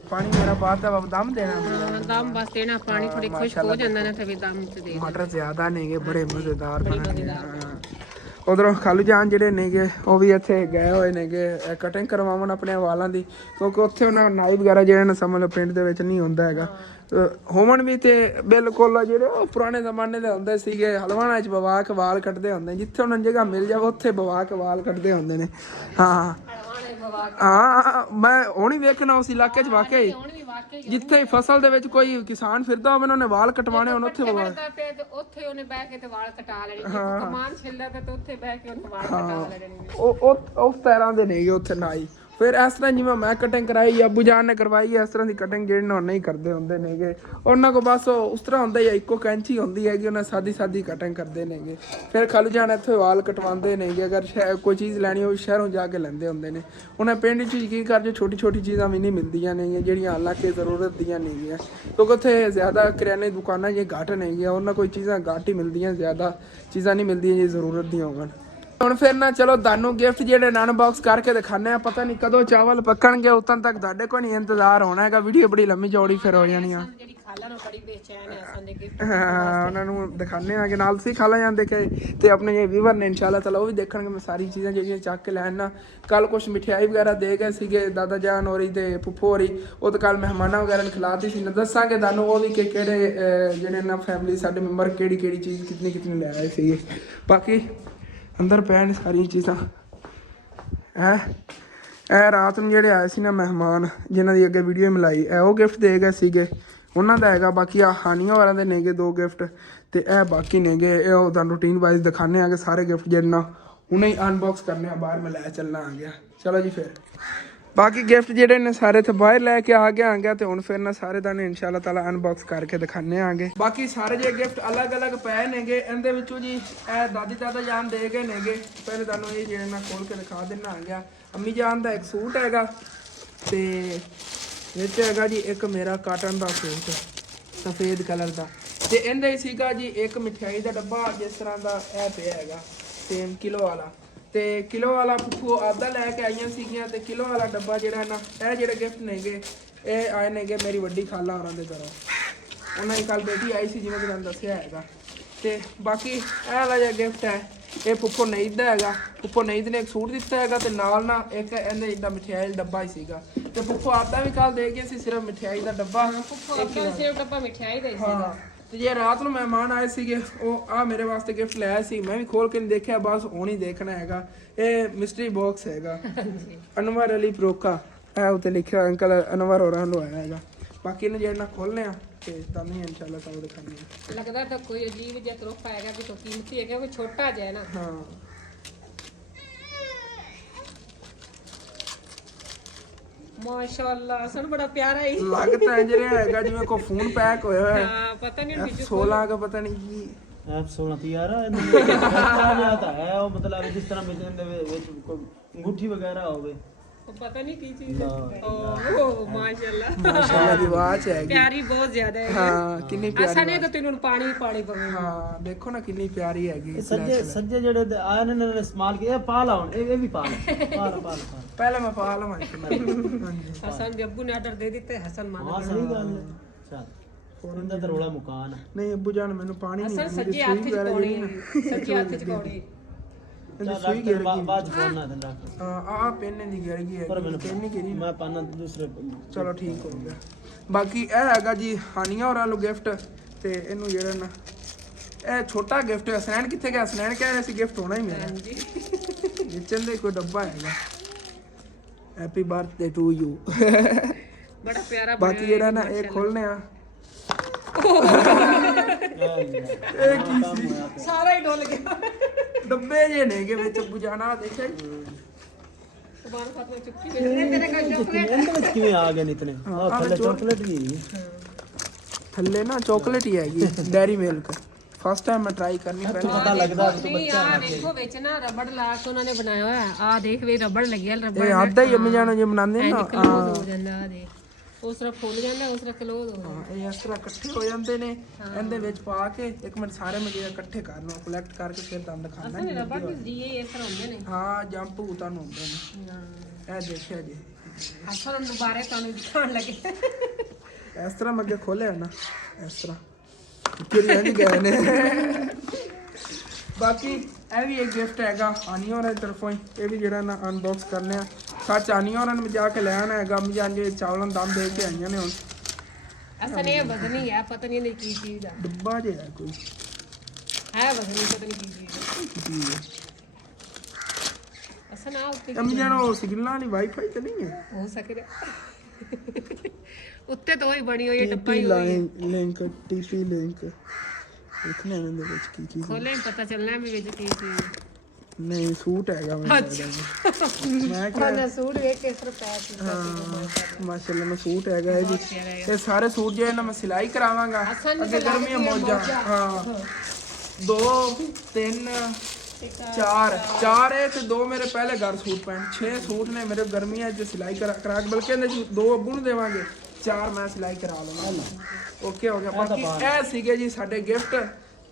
ਪਾਣੀ ਮੇਰਾ ਬਾਤ ਹੈ ਦਮ ਦੇਣਾ ਦਮ ਬਸ ਦੇਣਾ, ਪਾਣੀ ਥੋੜੀ ਖੁਸ਼ਕ ਹੋ ਜਾਂਦਾ ਨਾ ਤੇ ਵੀ ਦਮ ਤੇ ਦੇ। ਮਟਰ ਜ਼ਿਆਦਾ ਨੇਗੇ ਬੜੇ ਮਜ਼ੇਦਾਰ ਬਣਨਗੇ। ਉਧਰੋਂ ਖਾਲੂ ਜਾਨ ਜਿਹੜੇ ਨੇਗੇ ਉਹ ਵੀ ਇੱਥੇ ਗਏ ਹੋਏ ਨੇਗੇ ਕਟਿੰਗ ਕਰਵਾਉਣ ਆਪਣੇ ਵਾਲਾਂ ਦੀ, ਕਿਉਂਕਿ ਉੱਥੇ ਉਹਨਾਂ ਨਾਈ ਵਗੈਰਾ ਜਿਹੜੇ ਨੇ ਸਮਝ ਲਓ ਪਿੰਡ ਦੇ ਵਿੱਚ ਨਹੀਂ ਹੁੰਦਾ ਹੈਗਾ। ਹੋਮਨ ਵੀ ਤੇ ਬਿਲਕੁਲ ਜਿਹੜੇ ਉਹ ਪੁਰਾਣੇ ਜ਼ਮਾਨੇ ਦੇ ਹੁੰਦੇ ਸੀਗੇ ਹਲਵਾਣਾ 'ਚ ਬਵਾ ਕੇ ਵਾਲ ਕੱਟਦੇ ਹੁੰਦੇ, ਜਿੱਥੇ ਉਹਨਾਂ ਨੂੰ ਜਗ੍ਹਾ ਮਿਲ ਜਾਵੇ ਉੱਥੇ ਬਵਾ ਕੇ ਵਾਲ ਕੱਟਦੇ ਹੁੰਦੇ ਨੇ। ਹਾਂ ਮੈਂ ਹੁਣ ਹੀ ਵੇਖਣਾ ਉਸ ਇਲਾਕੇ 'ਚ ਵਾਕਈ ਜਿੱਥੇ ਫਸਲ ਦੇ ਵਿੱਚ ਕੋਈ ਕਿਸਾਨ ਫਿਰਦਾ ਹੋਵੇ ਉਹਨੇ ਵਾਲ ਕਟਵਾਣੇ ਹੋਣ ਉੱਥੇ ਬਵਾ ਉੱਥੇ ਉਹਨੇ ਬਹਿ ਕੇ ਤੇ ਵਾਲ ਕਟਾ ਲੈਣੇ, ਕਮਾਨ ਛਿੱਲਦਾ ਤੇ ਉੱਥੇ ਬਹਿ ਕੇ ਉਹਨੇ ਵਾਲ ਕਟਾ ਲੈਣੇ। ਉਹ ਉਸ ਤਰ੍ਹਾਂ ਦੇ ਨੇਗੇ ਉੱਥੇ ਨਾਈ। ਫਿਰ ਇਸ ਤਰ੍ਹਾਂ ਜਿਵੇਂ ਮੈਂ ਕਟਿੰਗ ਕਰਾਈ ਅੱਬੂ ਜਾਨ ਨੇ ਕਰਵਾਈ, ਇਸ ਤਰ੍ਹਾਂ ਦੀ ਕਟਿੰਗ ਜਿਹੜੀ ਨਾ ਨਹੀਂ ਕਰਦੇ ਹੁੰਦੇ ਨੇਗੇ ਉਹਨਾਂ ਕੋਲ। ਬਸ ਉਸ ਤਰ੍ਹਾਂ ਹੁੰਦਾ ਹੀ ਇੱਕੋ ਕੈਂਚੀ ਹੁੰਦੀ ਹੈਗੀ, ਉਹਨਾਂ ਸਾਦੀ ਕਟਿੰਗ ਕਰਦੇ ਨੇਗੇ। ਫਿਰ ਖਾਲੂ ਜਾਨ ਇੱਥੇ ਵਾਲ ਕਟਵਾਉਂਦੇ ਨੇਗੇ। ਅਗਰ ਕੋਈ ਚੀਜ਼ ਲੈਣੀ ਹੋਵੇ ਸ਼ਹਿਰੋਂ ਜਾ ਕੇ ਲੈਂਦੇ ਹੁੰਦੇ ਨੇ। ਉਹਨਾਂ ਪਿੰਡ 'ਚ ਕੀ ਕਰਦੇ ਛੋਟੀ ਚੀਜ਼ਾਂ ਵੀ ਨਹੀਂ ਮਿਲਦੀਆਂ ਨੇਗੀਆਂ ਜਿਹੜੀਆਂ ਹਾਲਾਂਕਿ ਜ਼ਰੂਰਤ ਦੀਆਂ ਨੇਗੀਆਂ, ਕਿਉਂਕਿ ਉੱਥੇ ਜ਼ਿਆਦਾ ਕਰਿਆਨੇ ਦੁਕਾਨਾਂ ਜੇ ਘੱਟ ਨੇਗੀਆਂ, ਉਹਨਾਂ ਕੋਈ ਚੀਜ਼ਾਂ ਘੱਟ ਹੀ ਮਿਲਦੀਆਂ, ਜ਼ਿਆਦਾ ਚੀਜ਼ਾਂ ਨਹੀਂ ਮਿਲਦੀਆਂ ਜੇ ਜ਼ਰੂਰਤ ਦੀਆਂ ਹੋਣ। ਹੁਣ ਫਿਰ ਨਾ ਚਲੋ ਤੁਹਾਨੂੰ ਗਿਫਟ ਜਿਹੜੇ ਅਨਬਾਕਸ ਕਰਕੇ ਦਿਖਾਣੇ ਆ। ਪਤਾ ਨਹੀਂ ਕਦੋਂ ਚਾਵਲ ਪੱਕਣਗੇ, ਉਦੋਂ ਤੱਕ ਤੁਹਾਡੇ ਕੋਲ ਨਹੀਂ ਇੰਤਜ਼ਾਰ ਹੋਣਾ ਹੈਗਾ। ਵੀਡੀਓ ਬੜੀ ਲੰਮੀ ਚੌੜੀ ਫਿਰ ਹੋ ਜਾਣੀ ਆ। ਜਿਹੜੀ ਖਾਲਾ ਨੂੰ ਬੜੀ ਬੇਚੈਨ ਹੈ ਅਸਾਂ ਦੇ ਗਿਫਟ ਉਹਨਾਂ ਨੂੰ ਦਿਖਾਣੇ ਆਗੇ ਨਾਲ ਤੁਸੀਂ ਖਾਲਾ ਜਾਣ ਦੇਖੇ ਤੇ ਆਪਣੇ ਜੇ ਵੀਵਰ ਨੇ ਇਨਸ਼ਾਅੱਲਾ ਤਾਲਾ ਉਹ ਵੀ ਦੇਖਣਗੇ। ਮੈਂ ਸਾਰੀ ਚੀਜ਼ਾਂ ਜਿਹੜੀਆਂ ਚੱਕ ਕੇ ਲੈਣ ਨਾ ਕੱਲ ਕੁਛ ਮਠਿਆਈ ਵਗੈਰਾ ਦੇ ਗਏ ਸੀਗੇ ਦਾਦਾ ਜਾਨ ਹੋਰੀ ਤੇ ਫੁੱਫੋ ਹੋਰੀ, ਉਹ ਤਾਂ ਕੱਲ ਮਹਿਮਾਨਾਂ ਵਗੈਰਾ ਨੂੰ ਖਿਲਾਤੀ ਸੀ। ਦੱਸਾਂਗੇ ਤੁਹਾਨੂੰ ਉਹ ਵੀ ਕਿ ਕਿਹੜੇ ਜਿਹੜੇ ਨਾ ਫੈਮਿਲੀ ਸਾਡੇ ਮੈਂਬਰ ਕਿਹੜੀ ਚੀਜ਼ ਕਿਤਨੀ ਲੈ ਆਏ ਸੀਗੇ। ਬਾਕੀ ਅੰਦਰ ਪੈਣ ਸਾਰੀਆਂ ਚੀਜ਼ਾਂ ਇਹ ਰਾਤ ਨੂੰ ਜਿਹੜੇ ਆਏ ਸੀ ਨਾ ਮਹਿਮਾਨ ਜਿਨ੍ਹਾਂ ਦੀ ਅੱਗੇ ਵੀਡੀਓ ਮਿਲਾਈ ਇਹ ਉਹ ਗਿਫਟ ਦੇ ਗਏ ਸੀਗੇ, ਉਹਨਾਂ ਦਾ ਹੈਗਾ। ਬਾਕੀ ਆ ਹਾਨੀਆਂ ਵਾਲਿਆਂ ਦੇ ਨੇਗੇ 2 ਗਿਫਟ ਤੇ ਇਹ ਬਾਕੀ ਨੇਗੇ। ਇਹ ਉਹ ਤੁਹਾਨੂੰ ਰੂਟੀਨ ਵਾਈਜ਼ ਦਿਖਾਣੇ ਆਗੇ ਸਾਰੇ ਗਿਫਟ ਜਿਹੜੇ ਨਾ ਹੁਣੇ ਹੀ ਅਨਬਾਕਸ ਕਰਨੇ ਆ। ਬਾਹਰ ਮੈਂ ਲੈ ਚੱਲਣਾ ਆ ਗਿਆ। ਚਲੋ ਜੀ ਫਿਰ ਬਾਕੀ ਗਿਫਟ ਜਿਹੜੇ ਨੇ ਸਾਰੇ ਤੇ ਬਾਹਰ ਲੈ ਕੇ ਆ ਗਿਆ ਤੇ ਹੁਣ ਫਿਰ ਨਾ ਸਾਰੇ ਤੁਹਾਨੂੰ ਇਨਸ਼ਾਅੱਲਾ ਤਾਲਾ ਅਨਬਾਕਸ ਕਰਕੇ ਦਿਖਾਣੇ ਆਗੇ। ਬਾਕੀ ਸਾਰੇ ਜੇ ਗਿਫਟ ਅਲੱਗ ਪਏ ਨੇਗੇ। ਇਹਦੇ ਵਿੱਚੋਂ ਜੀ ਇਹ ਦਾਦੀ ਦਾਦਾ ਜਾਨ ਦੇ ਗਏ ਨੇਗੇ। ਪਹਿਲੇ ਤੁਹਾਨੂੰ ਇਹ ਜਿਹੜੇ ਨਾ ਖੋਲ ਕੇ ਦਿਖਾ ਦੇਣਾ ਆ ਗਿਆ। ਅੰਮੀ ਜਾਨ ਦਾ ਇੱਕ ਸੂਟ ਹੈਗਾ ਤੇ ਵਿੱਚ ਹੈਗਾ ਜੀ ਇੱਕ ਮੇਰਾ ਕਾਟਨ ਦਾ ਸੂਟ ਸਫੇਦ ਕਲਰ ਦਾ, ਤੇ ਇਹਦੇ ਹੀ ਸੀਗਾ ਜੀ ਇੱਕ ਮਠਿਆਈ ਦਾ ਡੱਬਾ ਜਿਸ ਤਰ੍ਹਾਂ ਦਾ ਇਹ ਪਿਆ ਹੈਗਾ 3 ਕਿਲੋ ਵਾਲਾ। ਤੇ ਕਿਲੋ ਵਾਲਾ ਫੁੱਫੂ ਆਦਾ ਲੈ ਕੇ ਆਈਆਂ ਸੀਗੀਆਂ ਤੇ ਕਿਲੋ ਵਾਲਾ ਡੱਬਾ ਜਿਹੜਾ ਨਾ ਇਹ ਜਿਹੜੇ ਗਿਫਟ ਨੇਗੇ ਇਹ ਆਏ ਨੇਗੇ ਮੇਰੀ ਵੱਡੀ ਖਾਲਾ ਹੋਰਾਂ ਦੇ ਘਰੋਂ। ਉਹਨਾਂ ਦੀ ਕੱਲ ਬੇਟੀ ਆਈ ਸੀ ਜਿਵੇਂ ਕਿ ਤੁਹਾਨੂੰ ਦੱਸਿਆ ਹੈਗਾ। ਤੇ ਬਾਕੀ ਇਹ ਵਾਲਾ ਜਿਹੜਾ ਗਿਫਟ ਹੈ ਇਹ ਫੁੱਫੋ ਨਈਦ ਦਾ ਹੈਗਾ। ਫੁੱਫੋ ਨਈਦ ਨੇ ਇੱਕ ਸੂਟ ਦਿੱਤਾ ਹੈਗਾ ਤੇ ਨਾਲ ਨਾ ਇੱਕ ਇਹਦੇ ਇੱਦਾਂ ਮਠਿਆਈ ਦਾ ਡੱਬਾ ਹੀ ਸੀਗਾ। ਤੇ ਫੁੱਫੋ ਆਦਾ ਵੀ ਕੱਲ ਦੇ ਗਏ ਸੀ ਸਿਰਫ ਮਠਿਆਈ ਦਾ ਡੱਬਾ। ਸਿਰਫ ਡੱਬਾ ਮਿਠਾਈ ਦਾ ਹੀ ਸੀਗਾ। ਤੇ ਜੇ ਰਾਤ ਨੂੰ ਮਹਿਮਾਨ ਆਏ ਸੀਗੇ ਉਹ ਆ ਮੇਰੇ ਵਾਸਤੇ ਗਿਫਟ ਲਿਆਇਆ ਸੀ। ਮੈਂ ਵੀ ਖੋਲ ਕੇ ਨਹੀਂ ਦੇਖਿਆ, ਬਸ ਹੁਣ ਹੀ ਦੇਖਣਾ ਹੈਗਾ। ਇਹ ਮਿਸਟਰੀ ਬਾਕਸ ਹੈਗਾ ਅਨਵਰ ਅਲੀ ਪ੍ਰੋਕਾ, ਇਹ ਉੱਤੇ ਲਿਖਿਆ ਅੰਕਲ ਅਨਵਰ ਹੋਰਾਂ ਨੂੰ ਆਇਆ ਹੈਗਾ। ਬਾਕੀ ਇਹਨੂੰ ਜਿਹੜਾ ਖੋਲ੍ਹਨੇ ਆ ਤੇ ਤੁਹਾਨੂੰ ਇਨਸ਼ਾਅੱਲਾ ਤਾਲਾ ਦਿਖਾਉਂਦੇ ਆ। ਲੱਗਦਾ ਤਾਂ ਕੋਈ ਅਜੀਬ ਜਿਹਾ ਤੋਹਫਾ ਹੈਗਾ ਕਿ ਤੋਂ ਕੀਮਤੀ ਹੈਗਾ, ਕੋਈ ਛੋਟਾ ਜਿਹਾ ਨਾ। ਹਾਂ ਮਾਸ਼ਾਅੱਲਾ ਸਾਨੂੰ ਬੜਾ ਪਿਆਰਾ ਹੀ ਲੱਗਦਾ ਜਿਹੜਾ ਹੈਗਾ ਜਿਵੇਂ ਕੋਈ ਫੋਨ ਪੈਕ ਹੋਇਆ ਹੋਇਆ। ਹਾਂ ਪਤਾ ਨਹੀਂ ਵਿੱਚ 16 का ਪਤਾ ਨਹੀਂ ਕੀ ਐਪ 16 ਤੇ ਯਾਰ ਇਹ ਤਾਂ ਹੈ ਉਹ ਮਤਲਬ ਜਿਸ ਤਰ੍ਹਾਂ ਮਿਲਣ ਦੇ ਵਿੱਚ ਕੋਈ ਅੰਗੂਠੀ ਵਗੈਰਾ ਹੋਵੇ ਪਤਾ ਨਹੀਂ ਕੀ ਚੀਜ਼ ਹੈ ਓ ਮਾਸ਼ਾਅੱਲਾ ਮਾਸ਼ਾਅੱਲਾ ਦੀ ਆਵਾਜ਼ ਹੈ ਪਿਆਰੀ ਬਹੁਤ ਜ਼ਿਆਦਾ ਹੈ ਹਾਂ ਕਿੰਨੀ ਪਿਆਰੀ ਅਸਾਂ ਨੇ ਤਾਂ ਤੈਨੂੰ ਪਾਣੀ ਪਾਣੀ ਪਵੇ ਹਾਂ ਦੇਖੋ ਨਾ ਕਿੰਨੀ ਪਿਆਰੀ ਹੈਗੀ ਸੱਜੇ ਜਿਹੜੇ ਆਏ ਨੇ ਨੇ ਇਸਤੇਮਾਲ ਕੀਤੇ ਪਾ ਲਾਉਣ ਇਹ ਵੀ ਪਾ ਲਾ ਪਹਿਲੇ ਮੈਂ ਪਾ ਲਵਾਂ ਹਾਂਜੀ ਹਸਨ ਦੇ ਅੱਬੂ ਨੇ ਆਰਡਰ ਦੇ ਦਿੱਤੇ ਹਸਨ ਮਾਨਾ ਹਾਂ ਸਹੀ ਗੱਲ ਹੈ ਚੱਲ ਫੋਰਨ ਦਾ ਤਾਂ ਰੋਲਾ ਮੁਕਾਨ ਹੈ ਨਹੀਂ ਅੱਬੂ ਜਾਨ ਮੈਨੂੰ ਪਾਣੀ ਨਹੀਂ ਹਸਨ ਸੱਜੇ ਹੱਥ ਚ ਪਾਉਣੀ ਸੱਜੇ ਹੱਥ ਚ ਪਾਉਣੀ ਸੂਈ ਗਿਰ ਗਈ ਬਾਅਦ ਫੋਨ ਦਿੰਦਾ ਆ ਪੈਨ ਦੀ ਗਿਰ ਗਈ ਹੈ ਪੈਨ ਨਹੀਂ ਗਿਰੀ ਮੈਂ ਪਾਣਾ ਦੂਸਰੇ ਚਲੋ ਠੀਕ ਹੋ ਗਿਆ ਬਾਕੀ ਇਹ ਹੈਗਾ ਜੀ ਹਾਨੀਆਂ ਹੋਰਾਂ ਨੂੰ ਗਿਫਟ ਤੇ ਇਹਨੂੰ ਜਿਹੜਾ ਨਾ ਇਹ ਛੋਟਾ ਗਿਫਟ ਹੈ ਹਸਨੈਨ ਕਿੱਥੇ ਗਿਆ ਹਸਨੈਨ ਕਹਿ ਰਿਹਾ ਸੀ ਗਿਫਟ ਹੋਣਾ ਹੀ ਮੇਰਾ ਹਾਂਜੀ ਕਿਚਨ ਦੇ ਕੋਈ ਡੱਬਾ ਹੈਗਾ ਹੈਪੀ ਬਰਥਡੇ ਟੂ ਯੂ ਬੜਾ ਪਿਆਰਾ ਬਾਕੀ ਜਿਹੜਾ ਨਾ ਇਹ ਖੋਲਨੇ ਆ ਇਹ ਕੀ ਸੀ ਸਾਰਾ ਹੀ ਡੁੱਲ ਗਿਆ ਡੱਬੇ ਜੇ ਨੇਗੇ ਵਿੱਚ ਬੁਝਾਣਾ ਦੇਖਿਆ ਸੁਬਾਨ ਫਾਤਮਾ ਚੁੱਕੀ ਵੇਚਨੇ ਤੇਰੇ ਕੋਲ ਚਾਕਲੇਟ ਇਹਦੇ ਵਿੱਚ ਕਿਵੇਂ ਆ ਗਏ ਨਿਤਨੇ ਆ ਥੱਲੇ ਚਾਕਲੇਟ ਵੀ ਥੱਲੇ ਨਾ ਚਾਕਲੇਟ ਹੀ ਹੈਗੀ ਡੈਰੀ ਮਿਲਕ ਫਸਟ ਟਾਈਮ ਮੈਂ ਟਰਾਈ ਕਰਨੀ ਪਹਿਲੇ ਪਤਾ ਲੱਗਦਾ ਨਹੀਂ ਆ ਦੇਖੋ ਵਿੱਚ ਨਾ ਰਬੜ ਲਾ ਕੇ ਉਹਨਾਂ ਨੇ ਬਣਾਇਆ ਹੋਇਆ ਆ ਦੇਖ ਵੀ ਰਬੜ ਲੱਗਿਆ ਰਬੜ ਇਹ ਆਦਾ ਹੀ ਅੰਮੀ ਜਾਣੋ ਜੇ ਬਣਾਉਂਦੇ ਨੇ ਨਾ ਕਲੋਜ਼ ਹੋ ਜਾਂਦਾ ਆ ਦੇਖ ਉਸ ਤਰ੍ਹਾਂ ਫੁੱਲ ਜਾਂਦਾ ਉਸ ਤਰ੍ਹਾਂ ਕਲੋਜ਼ ਹੋ ਜਾਂਦਾ ਇਹ ਇਸ ਤਰ੍ਹਾਂ ਇਕੱਠੇ ਹੋ ਜਾਂਦੇ ਨੇ ਇਹਦੇ ਵਿੱਚ ਪਾ ਕੇ ਇੱਕ ਮਿੰਟ ਸਾਰੇ ਮਜੇ ਇਕੱਠੇ ਕਰਨਾ ਕਲੈਕਟ ਕਰਕੇ ਫਿਰ ਤੁਹਾਨੂੰ ਦਿਖਾਣਾ ਅਸਾਂ ਰਬੜ ਵੀ ਦੀਏ ਇਸ ਤਰ੍ਹਾਂ ਹੁੰਦੇ ਨੇ ਹਾਂ ਜੰਪ ਤੁਹਾਨੂੰ ਹੁੰਦੇ ਨੇ ਇਹ ਦੇਖਿਆ ਜੀ ਅਸਾਂ ਨੂੰ ਦੁਬਾਰੇ ਤੁਹਾਨੂੰ ਦਿਖਾਉਣ ਲੱਗੇ ਇਸ ਤਰ੍ਹਾਂ ਮੈਂ ਅੱਗੇ ਖੋਲਿਆ ਨਾ ਇਸ ਤਰ੍ਹਾਂ ਕਿਹੜੀ ਨਹੀਂ ਗਏ ਨੇ ਬਾਕੀ ਇਹ ਵੀ ਇੱਕ ਗਿਫਟ ਹੈਗਾ ਆਨੀਆਂ ਹੋਰਾਂ ਦੀ ਤਰਫੋਂ ਹੀ ਇਹ ਵੀ ਜਿਹੜਾ ਨਾ ਅਨਬਾਕਸ ਕਰਨੇ ਆ ਸੱਚ ਆਨੀਆਂ ਹੋਰਾਂ ਨੂੰ ਜਾ ਕੇ ਲੈ ਆਣਾ ਹੈਗਾ ਮੈਂ ਜਾਂਦੇ ਚਾਵਲਾਂ ਦਮ ਦੇ ਕੇ ਆਈਆਂ ਨੇ ਹੁਣ ਅਸਾਂ ਨੇ ਬਦਨੀ ਹੈ ਪਤਾ ਨਹੀਂ ਕੀ ਚੀਜ਼ ਆ ਡੱਬਾ ਜਿਹਾ ਹੈ ਕੋਈ ਹੈ ਬਦਨੀ ਪਤਾ ਨਹੀਂ ਕੀ ਚੀਜ਼ ਹੈ ਅਸਾਂ ਨਾ ਉੱਤੇ ਅੰਮੀ ਜਾਨੋ ਸਿਗਨਲਾਂ ਵਾਲੀ ਵਾਈਫਾਈ ਤੇ ਨਹੀਂ ਹੈ ਹੋ ਸਕਦਾ ਉੱਤੇ ਤਾਂ ਹੀ ਬਣੀ ਹੋਈ ਹੈ ਟੱਪਾ ਹੀ ਹੋਈ ਲਿੰਕ ਟੀਪੀ ਲਿੰਕ ਦੇਖਣਾ ਇਹਨਾਂ ਦੇ ਵਿੱਚ ਕੀ ਕੀ ਖੋਲੇ ਪਤਾ ਚੱਲਣਾ ਵੀ ਵਿੱਚ ਕੀ ਚੀਜ਼ ਨਹੀਂ ਸੂਟ ਹੈਗਾ ਮੈਂ ਮੈਂ ਕਿਹਾ ਨਾ ਸੂਟ ਵੇਖ ਕੇ ਇਸ ਤਰ੍ਹਾਂ ਪੈ ਸੀ ਮਾਸ਼ਾਅੱਲਾ ਮੈਂ ਸੂਟ ਹੈਗਾ ਇਹ ਜੀ ਇਹ ਸਾਰੇ ਸੂਟ ਜਿਹੜੇ ਨਾ ਮੈਂ ਸਿਲਾਈ ਕਰਾਵਾਂਗਾ ਅੱਗੇ ਗਰਮੀਆਂ ਮੌਜਾਂ ਹਾਂ 2 3 4 ਇਹ ਤੇ 2 ਮੇਰੇ ਪਹਿਲੇ ਘਰ ਸੂਟ ਪੈਣ 6 ਸੂਟ ਨੇ ਮੇਰੇ ਗਰਮੀਆਂ 'ਚ ਸਿਲਾਈ ਕਰਾ ਕੇ ਬਲਕਿ ਇਹਦੇ 2 ਅੱਬੂ ਨੂੰ ਦੇਵਾਂਗੇ 4 ਮੈਂ ਸਿਲਾਈ ਕਰਾ ਲਵਾਂਗਾ ਓਕੇ ਹੋ ਗਿਆ ਬਾਕੀ ਇਹ ਸੀਗੇ ਜੀ ਸਾਡੇ ਗਿਫਟ